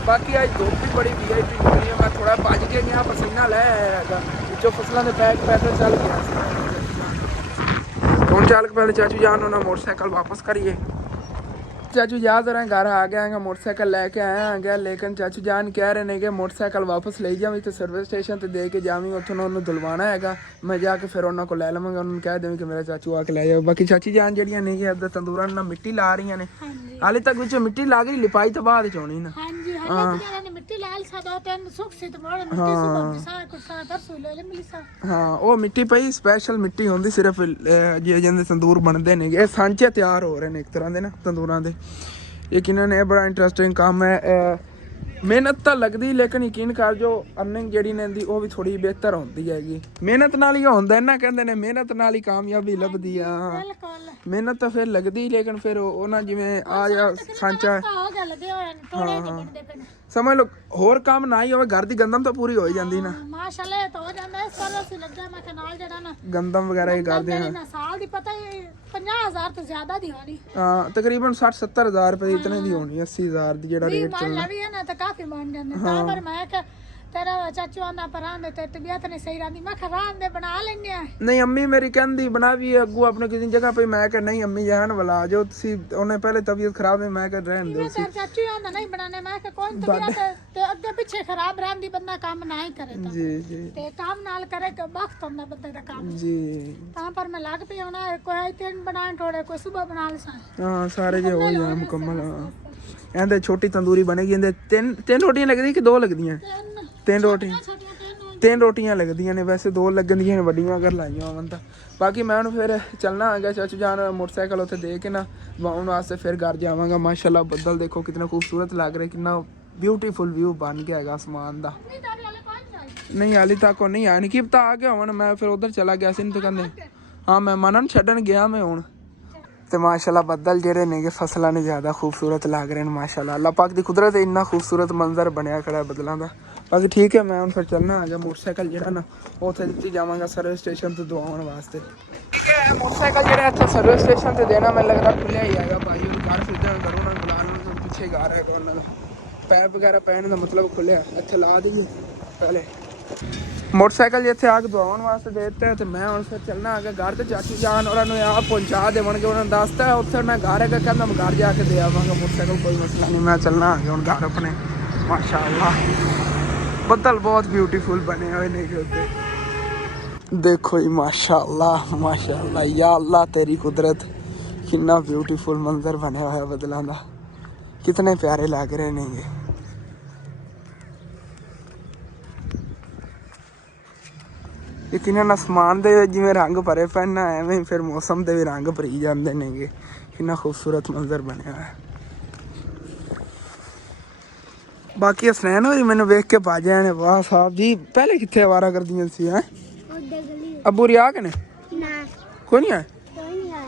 बाकी आज धूप भी बड़ी VIP निकली है, मैं थोड़ा भज के गया पसीना लै आया जो फसलों के पैक पैदल चल गया हूँ चल के पहले चाचू जान होना मोटरसाइकिल वापस करिए। चाचू याद रहा घर आ गया मोटरसाइकिल लेके आया गया, लेकिन चाचू जान कह रहे हैं कि मोटरसाइकिल वापस ले जावी तो सर्विस स्टेशन तो दे के जावी उत्थों उन्होंने दुलवाना है, मैं जाके फिर उन्होंने को लै लवांगा उन्होंने कह देवी कि मेरा चाचू आके ले जाओ। बाकी चाची जान जड़ियाँ नहीं है तंदूर ना मिट्टी ला रही ने हाले तक बिच मिट्टी ला गई लिपाई तो बाद चोनी ना हाँ वो मिट्टी पई स्पैशल मिट्टी होंगी सिर्फ जे जिंदे तंदूर बनते हैं ये सांचे तैयार हो रहे हैं एक तरह के ना तंदूर के। यकीनन ये बड़ा इंटरस्टिंग काम है, मेहनत तो लगती लेकिन यकीन कर जो अर्निंग जी ने वो भी थोड़ी बेहतर होती हैगी। मेहनत नाल ही होंदा है ना कहते हैं मेहनत नाल ही कामयाबी लभदी है। हाँ मेहनत तो फिर लगती लेकिन फिर वो ना जिवें आ जा सांचा समझ लो होर काम ना ही हो घर की गंदम तो पूरी हो ही जाती ना माशाल्लाह तो हो जांदा इस तरह से लग मैं नाल जड़ा ना गंदम वगैरह ही करते हैं साल दी पता 50,000 तो ज्यादा दी होनी। हाँ तकरीबन 60-70 हज़ार रुपए इतने दी होनी 80,000 दी जेड़ा रेट चलना भी है ना तो काफी मान जांदे ता पर मैं के तेरा चाचू आंदा परान दे ते तबीयत नहीं सही रहंदी मैं खरान दे बना लेने नहीं अम्मी मेरी कहंदी बना भी अगू अपने किसी जगह पे मैं के नहीं अम्मी जहन वाला जो तुसी उन्हें पहले तबीयत खराब है मैं के रहन दो तेरा चाचू आंदा नहीं बनाने मैं के कोई तबीयत ते अगे पीछे खराब रहंदी बंदा काम ना ही करे जी जी ते काम नाल करे के वक्त होंदा बंदे दा काम जी ता पर मैं लाग पे होना कोई तीन बनाए थोड़े कोई सुबह बना ले हां सारे जे हो जाए मुकम्मल। एंदे छोटी तंदूरी बनेगी एंदे तीन रोटियां लगदी कि दो लगदियां तीन रोटियां 3 ਰੋਟੀਆਂ ਲੱਗਦੀਆਂ ਨੇ, ਵੈਸੇ 2 ਲੱਗਣਦੀਆਂ ਨੇ ਵੱਡੀਆਂ ਅਗਰ ਲਾਈਆਂ ਹੋਣ ਤਾਂ। ਬਾਕੀ ਮੈਂ ਹੁਣ ਫਿਰ ਚੱਲਣਾ ਆ ਗਿਆ ਚਾਚੂ ਜਾਨ ਮੋਟਰਸਾਈਕਲ ਉੱਥੇ ਦੇ ਕੇ ਨਾ ਵਾਉਣ ਵਾਸਤੇ, ਫਿਰ ਘਰ ਜਾਵਾਂਗਾ। ਮਾਸ਼ਾਅੱਲਾ ਬੱਦਲ ਦੇਖੋ ਕਿਤਨਾ ਖੂਬਸੂਰਤ ਲੱਗ ਰਿਹਾ, ਕਿੰਨਾ ਬਿਊਟੀਫੁਲ ਵਿਊ ਬਣ ਗਿਆ ਹੈਗਾ ਅਸਮਾਨ ਦਾ। ਨਹੀਂ ਹਾਲੇ ਤੱਕ ਉਹ ਨਹੀਂ ਆਇਆ, ਨਹੀਂ ਕੀ ਪਤਾ ਆ ਗਿਆ ਹੁਣ। ਮੈਂ ਫਿਰ ਉਧਰ ਚਲਾ ਗਿਆ ਸੀ ਨਹੀਂ ਤਾਂ ਕਹਿੰਦੇ ਹਾਂ ਮਹਿਮਾਨਾਂ ਨੂੰ ਛੱਡਣ ਗਿਆ ਮੈਂ ਹੁਣ। ਤੇ ਮਾਸ਼ਾਅੱਲਾ ਬੱਦਲ ਜਿਹੜੇ ਨੇਗੇ ਫਸਲਾਂ ਨੇ ਜ਼ਿਆਦਾ ਖੂਬਸੂਰਤ ਲੱਗ ਰਹੇ ਨੇ ਮਾਸ਼ਾਅੱਲਾ। ਅੱਲਾਹ ਪਾਕ ਦੀ ਕੁਦਰਤ ਇੰਨਾ ਖੂਬਸੂਰਤ ਮੰਜ਼ਰ ਬਣਿਆ ਖੜਾ ਬੱਦਲਾਂ ਦਾ। ਬਾਕੀ ਠੀਕ ਹੈ, ਮੈਂ ਹੁਣ ਫਿਰ ਚੱਲਣਾ ਆ ਗਿਆ। ਮੋਟਰਸਾਈਕਲ ਜਿਹੜਾ ਨਾ ਉੱਥੇ ਦਿੱਤੀ ਜਾਵਾਂਗਾ ਸਰਵਿਸ ਸਟੇਸ਼ਨ ਤੇ ਦਵਾਉਣ ਵਾਸਤੇ। ਠੀਕ ਹੈ, ਮੋਟਰਸਾਈਕਲ ਜਿਹੜਾ ਇੱਥੇ ਸਰਵਿਸ ਸਟੇਸ਼ਨ ਤੇ ਦੇਣਾ ਮੈਨੂੰ ਲੱਗਦਾ ਖੁੱਲਿਆ ਹੀ ਹੈਗਾ। ਭਾਈ ਉਹ ਘਰ ਫਿਰਦੇ ਕਰੋ ਉਹਨਾਂ ਨੂੰ ਬੁਲਾ ਲੈਣਾ, ਪਿੱਛੇ ਘਰ ਹੈਗਾ ਉਹਨਾਂ ਦਾ। ਪੈਪ ਵਗੈਰਾ ਪੈਣ ਦਾ ਮਤਲਬ ਖੁੱਲਿਆ, ਇੱਥੇ ਲਾ ਦੇਈਏ ਪਹਿਲੇ। ਮੋਟਰਸਾਈਕਲ ਜਿੱਥੇ ਆ ਕੇ ਦਵਾਉਣ ਵਾਸਤੇ ਦੇ ਦਿੱਤਾ ਤੇ ਮੈਂ ਹੁਣ ਫਿਰ ਚੱਲਣਾ ਆ ਗਿਆ ਘਰ। ਤੇ ਚਾਚੂ ਜਾਨ ਉਹਨਾਂ ਨੂੰ ਆਪ ਪਹੁੰਚਾ ਦੇਵਣਗੇ, ਉਹਨਾਂ ਨੂੰ ਦੱਸਤਾ ਉੱਥੇ ਉਹਨਾਂ ਘਰ ਹੈਗਾ, ਕਹਿੰਦਾ ਮੈਂ ਘਰ ਜਾ ਕੇ ਦੇ ਆਵਾਂਗਾ ਮੋਟਰਸਾਈਕਲ, ਕੋਈ ਮਸਲਾ ਨਹੀਂ। ਮੈਂ ਚੱਲਣਾ ਆ ਗਿਆ ਹੁਣ ਘਰ ਆਪਣੇ। ਮਾਸ਼ਾਅੱਲਾ ਬੱਦਲ ਬਹੁਤ ਬਿਊਟੀਫੁਲ ਬਣੇ ਹੋਏ ਨੇ ਉੱਤੇ ਦੇਖੋ ਜੀ। ਮਾਸ਼ਾਅੱਲਾ ਮਾਸ਼ਾਅੱਲਾ, ਯਾ ਅੱਲਾ ਤੇਰੀ ਕੁਦਰਤ, ਕਿੰਨਾ ਬਿਊਟੀਫੁਲ ਮੰਜ਼ਰ ਬਣਿਆ ਹੋਇਆ ਬੱਦਲਾਂ ਦਾ, ਕਿਤਨੇ ਪਿਆਰੇ ਲੱਗ ਰਹੇ ਨੇਗੇ। ਯਕੀਨਨ ਅਸਮਾਨ ਦੇ ਜਿਵੇਂ ਰੰਗ ਭਰੇ ਪਏ ਨਾ, ਐਵੇਂ ਫਿਰ ਮੌਸਮ ਦੇ ਵੀ ਰੰਗ ਭਰੀ ਜਾਂਦੇ ਨੇਗੇ। ਕਿੰਨਾ ਖੂਬਸੂਰਤ ਮੰਜ਼ਰ ਬਣਿਆ ਹੈ। ਬਾਕੀ ਹਸਨੈਨ ਹੋਈ ਮੈਨੂੰ ਵੇਖ ਕੇ ਬਾਜਿਆਂ ਨੇ, ਵਾਹ ਸਾਹਿਬ ਜੀ ਪਹਿਲੇ ਕਿੱਥੇ ਆਵਾਰਾ ਕਰਦੀਆਂ ਸੀ ਹੈ। ਅੱਬੂ ਰਿਆ ਕੇ ਨੇ ਨਾ ਕੋਈ ਨਹੀਂ ਹੈ। ਕੋਈ ਹੈ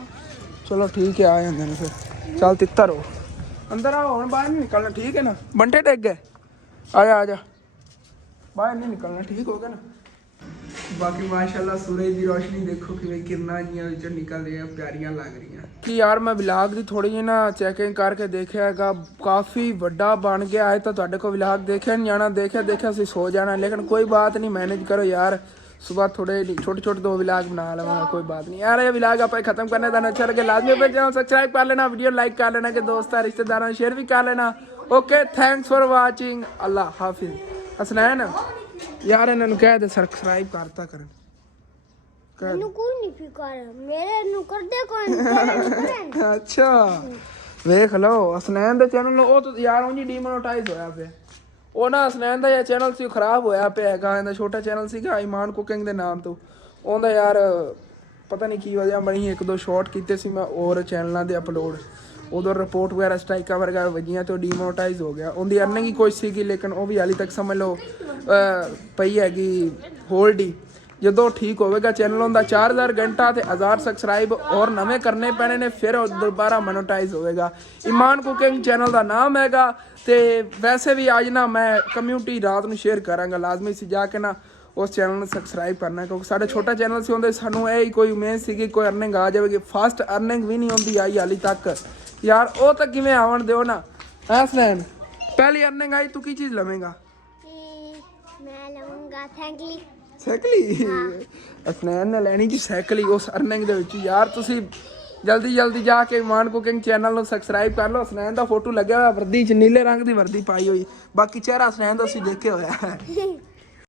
ਚਲੋ ਠੀਕ ਹੈ, ਆ ਜਾਂਦੇ ਨੇ ਫਿਰ। ਚੱਲ ਤਿੱਤਰ ਹੋ ਅੰਦਰ ਆਓ, ਹੁਣ ਬਾਹਰ ਨਹੀਂ ਨਿਕਲਣਾ ਠੀਕ ਹੈ ਨਾ। ਬੰਟੇ ਡਿੱਗ ਗਏ, ਆ ਜਾ ਆ ਜਾ, ਬਾਹਰ ਨਹੀਂ ਨਿਕਲਣਾ ਠੀਕ ਹੋ ਗਿਆ ਨਾ। ਬਾਕੀ ਮਾਸ਼ਾਅੱਲਾ ਸੂਰਜ ਦੀ ਰੋਸ਼ਨੀ ਦੇਖੋ ਕਿਵੇਂ ਕਿਰਨਾਂ ਜੀਆਂ ਵਿੱਚੋਂ ਨਿਕਲ ਰਹੀਆਂ, ਪਿਆਰੀਆਂ ਲੱਗ ਰਹੀਆਂ। ਕਿ ਯਾਰ ਮੈਂ ਵਲੌਗ ਦੀ ਥੋੜੀ ਜਿਹੀ ਨਾ ਚੈਕਿੰਗ ਕਰਕੇ ਦੇਖਿਆ ਹੈਗਾ, ਕਾਫੀ ਵੱਡਾ ਬਣ ਗਿਆ ਹੈ। ਤਾਂ ਤੁਹਾਡੇ ਕੋਲ ਵਲੌਗ ਦੇਖਿਆ ਨਹੀਂ ਜਾਣਾ, ਦੇਖਿਆ ਅਸੀਂ ਸੋ ਜਾਣਾ, ਲੇਕਿਨ ਕੋਈ ਬਾਤ ਨਹੀਂ, ਮੈਨੇਜ ਕਰੋ यार। सुबह थोड़े छोटे छोटे 2 व्लॉग बना लूँगा, कोई बात नहीं यार। ये व्लॉग आप खत्म करने देना अच्छा लगे लाजमी पे चैनल सब्सक्राइब कर लेना, वीडियो लाइक कर लेना, कि दोस्तों रिश्तेदारों शेयर भी कर लेना। ओके थैंक्स फॉर वाचिंग, अल्लाह हाफिज। हसनैन यार इन्होंने कह दे सब्सक्राइब करता कर। ਮੈਨੂੰ ਕੋਈ ਨਹੀਂ ਫਿਕਰ, ਮੇਰੇ ਨੂੰ ਕਰਦੇ ਕੋਈ अच्छा ਵੇਖ ਲਓ ਹਸਨੈਨ ਦੇ ਚੈਨਲ ਨੂੰ, ਉਹ ਤਾਂ ਯਾਰ ਉਂਝ ਡੀਮੋਨੇਟਾਈਜ਼ ਹੋਇਆ ਪਿਆ। ਉਹ ਨਾ ਹਸਨੈਨ ਦਾ ਇਹ ਚੈਨਲ ਸੀ ਖਰਾਬ ਹੋਇਆ ਪਿਆ ਹੈਗਾ। ਇਹਦਾ ਛੋਟਾ ਚੈਨਲ ਸੀਗਾ ਇਮਾਨ ਕੁਕਿੰਗ ਦੇ ਨਾਮ ਤੋਂ, ਉਹਦਾ ਯਾਰ ਪਤਾ ਨਹੀਂ ਕੀ ਵਜ੍ਹਾ ਬਣੀ। 1-2 ਸ਼ਾਰਟ ਕੀਤੇ ਸੀ ਮੈਂ ਹੋਰ ਚੈਨਲਾਂ ਦੇ ਅਪਲੋਡ, ਉਦੋਂ ਰਿਪੋਰਟ ਵਗੈਰਾ ਸਟ੍ਰਾਈਕਾਂ ਵਗੈਰਾ ਵੱਜੀਆਂ ਤੇ ਉਹ ਡੀਮੋਨੇਟਾਈਜ਼ ਹੋ ਗਿਆ। ਉਹਦੀ ਅਰਨਿੰਗ ਹੀ ਕੋਈ ਸੀਗੀ, ਲੇਕਿਨ ਉਹ ਵੀ ਹਾਲੇ ਤੱਕ ਸਮਝ ਲਓ ਪਈ ਹੈਗੀ ਹੋਲਡ ਹੀ। ਜਦੋਂ ਠੀਕ ਹੋਵੇਗਾ ਚੈਨਲ ਉਹਦਾ 4000 ਘੰਟਾ ਤੇ 1000 ਸਬਸਕ੍ਰਾਈਬ ਔਰ ਨਵੇਂ ਕਰਨੇ ਪੈਣੇ ਨੇ, ਫਿਰ ਉਹ ਦੁਬਾਰਾ ਮੋਨੇਟਾਈਜ਼ ਹੋਵੇਗਾ। ਇਮਾਨ ਕੁਕਿੰਗ ਚੈਨਲ ਦਾ ਨਾਮ ਹੈਗਾ। ਤੇ ਵੈਸੇ ਵੀ ਅੱਜ ਨਾ ਮੈਂ ਕਮਿਊਨਿਟੀ ਰਾਤ ਨੂੰ ਸ਼ੇਅਰ ਕਰਾਂਗਾ, ਲਾਜ਼ਮੀ ਸੀ ਜਾ ਕੇ ਨਾ ਉਸ ਚੈਨਲ ਨੂੰ ਸਬਸਕ੍ਰਾਈਬ ਕਰਨਾ, ਕਿਉਂਕਿ ਸਾਡਾ ਛੋਟਾ ਚੈਨਲ ਸੀ, ਉਹਦੇ ਸਾਨੂੰ ਇਹ ਹੀ ਕੋਈ ਉਮੀਦ ਸੀਗੀ ਕੋਈ ਅਰਨਿੰਗ ਆ ਜਾਵੇਗੀ। ਫਾਸਟ ਅਰਨਿੰਗ ਵੀ ਨਹੀਂ ਹੁੰਦੀ ਆਈ ਹਾਲੇ ਤੱਕ ਯਾਰ, ਉਹ ਤਾਂ ਕਿਵੇਂ ਆਉਣ ਦਿਓ ਨਾ। ਹਸਨੈਨ ਪਹਿਲੀ ਅਰਨਿੰਗ ਆਈ, ਤੂੰ ਕੀ ਚੀਜ਼ ਲਵੇਂਗਾ? ਮੈਂ ਲਵਾਂਗਾ ਥੈਂਕਲੀ ਸਾਈਕਲੀ। ਹਸਨੈਨ ਨੇ ਲੈਣੀ ਜੀ ਸਾਈਕਲੀ ਉਸ ਅਰਨਿੰਗ ਦੇ ਵਿੱਚ। ਯਾਰ ਤੁਸੀਂ ਜਲਦੀ ਜਾ ਕੇ ਇਮਾਨ ਕੁਕਿੰਗ ਚੈਨਲ ਨੂੰ ਸਬਸਕ੍ਰਾਈਬ ਕਰ ਲਓ। ਹਸਨੈਨ ਦਾ ਫੋਟੋ ਲੱਗਿਆ ਹੋਇਆ ਵਰਦੀ 'ਚ, ਨੀਲੇ ਰੰਗ ਦੀ ਵਰਦੀ ਪਾਈ ਹੋਈ, ਬਾਕੀ ਚਿਹਰਾ ਹਸਨੈਨ ਦਾ ਅਸੀਂ ਦੇਖਿਆ ਹੋਇਆ।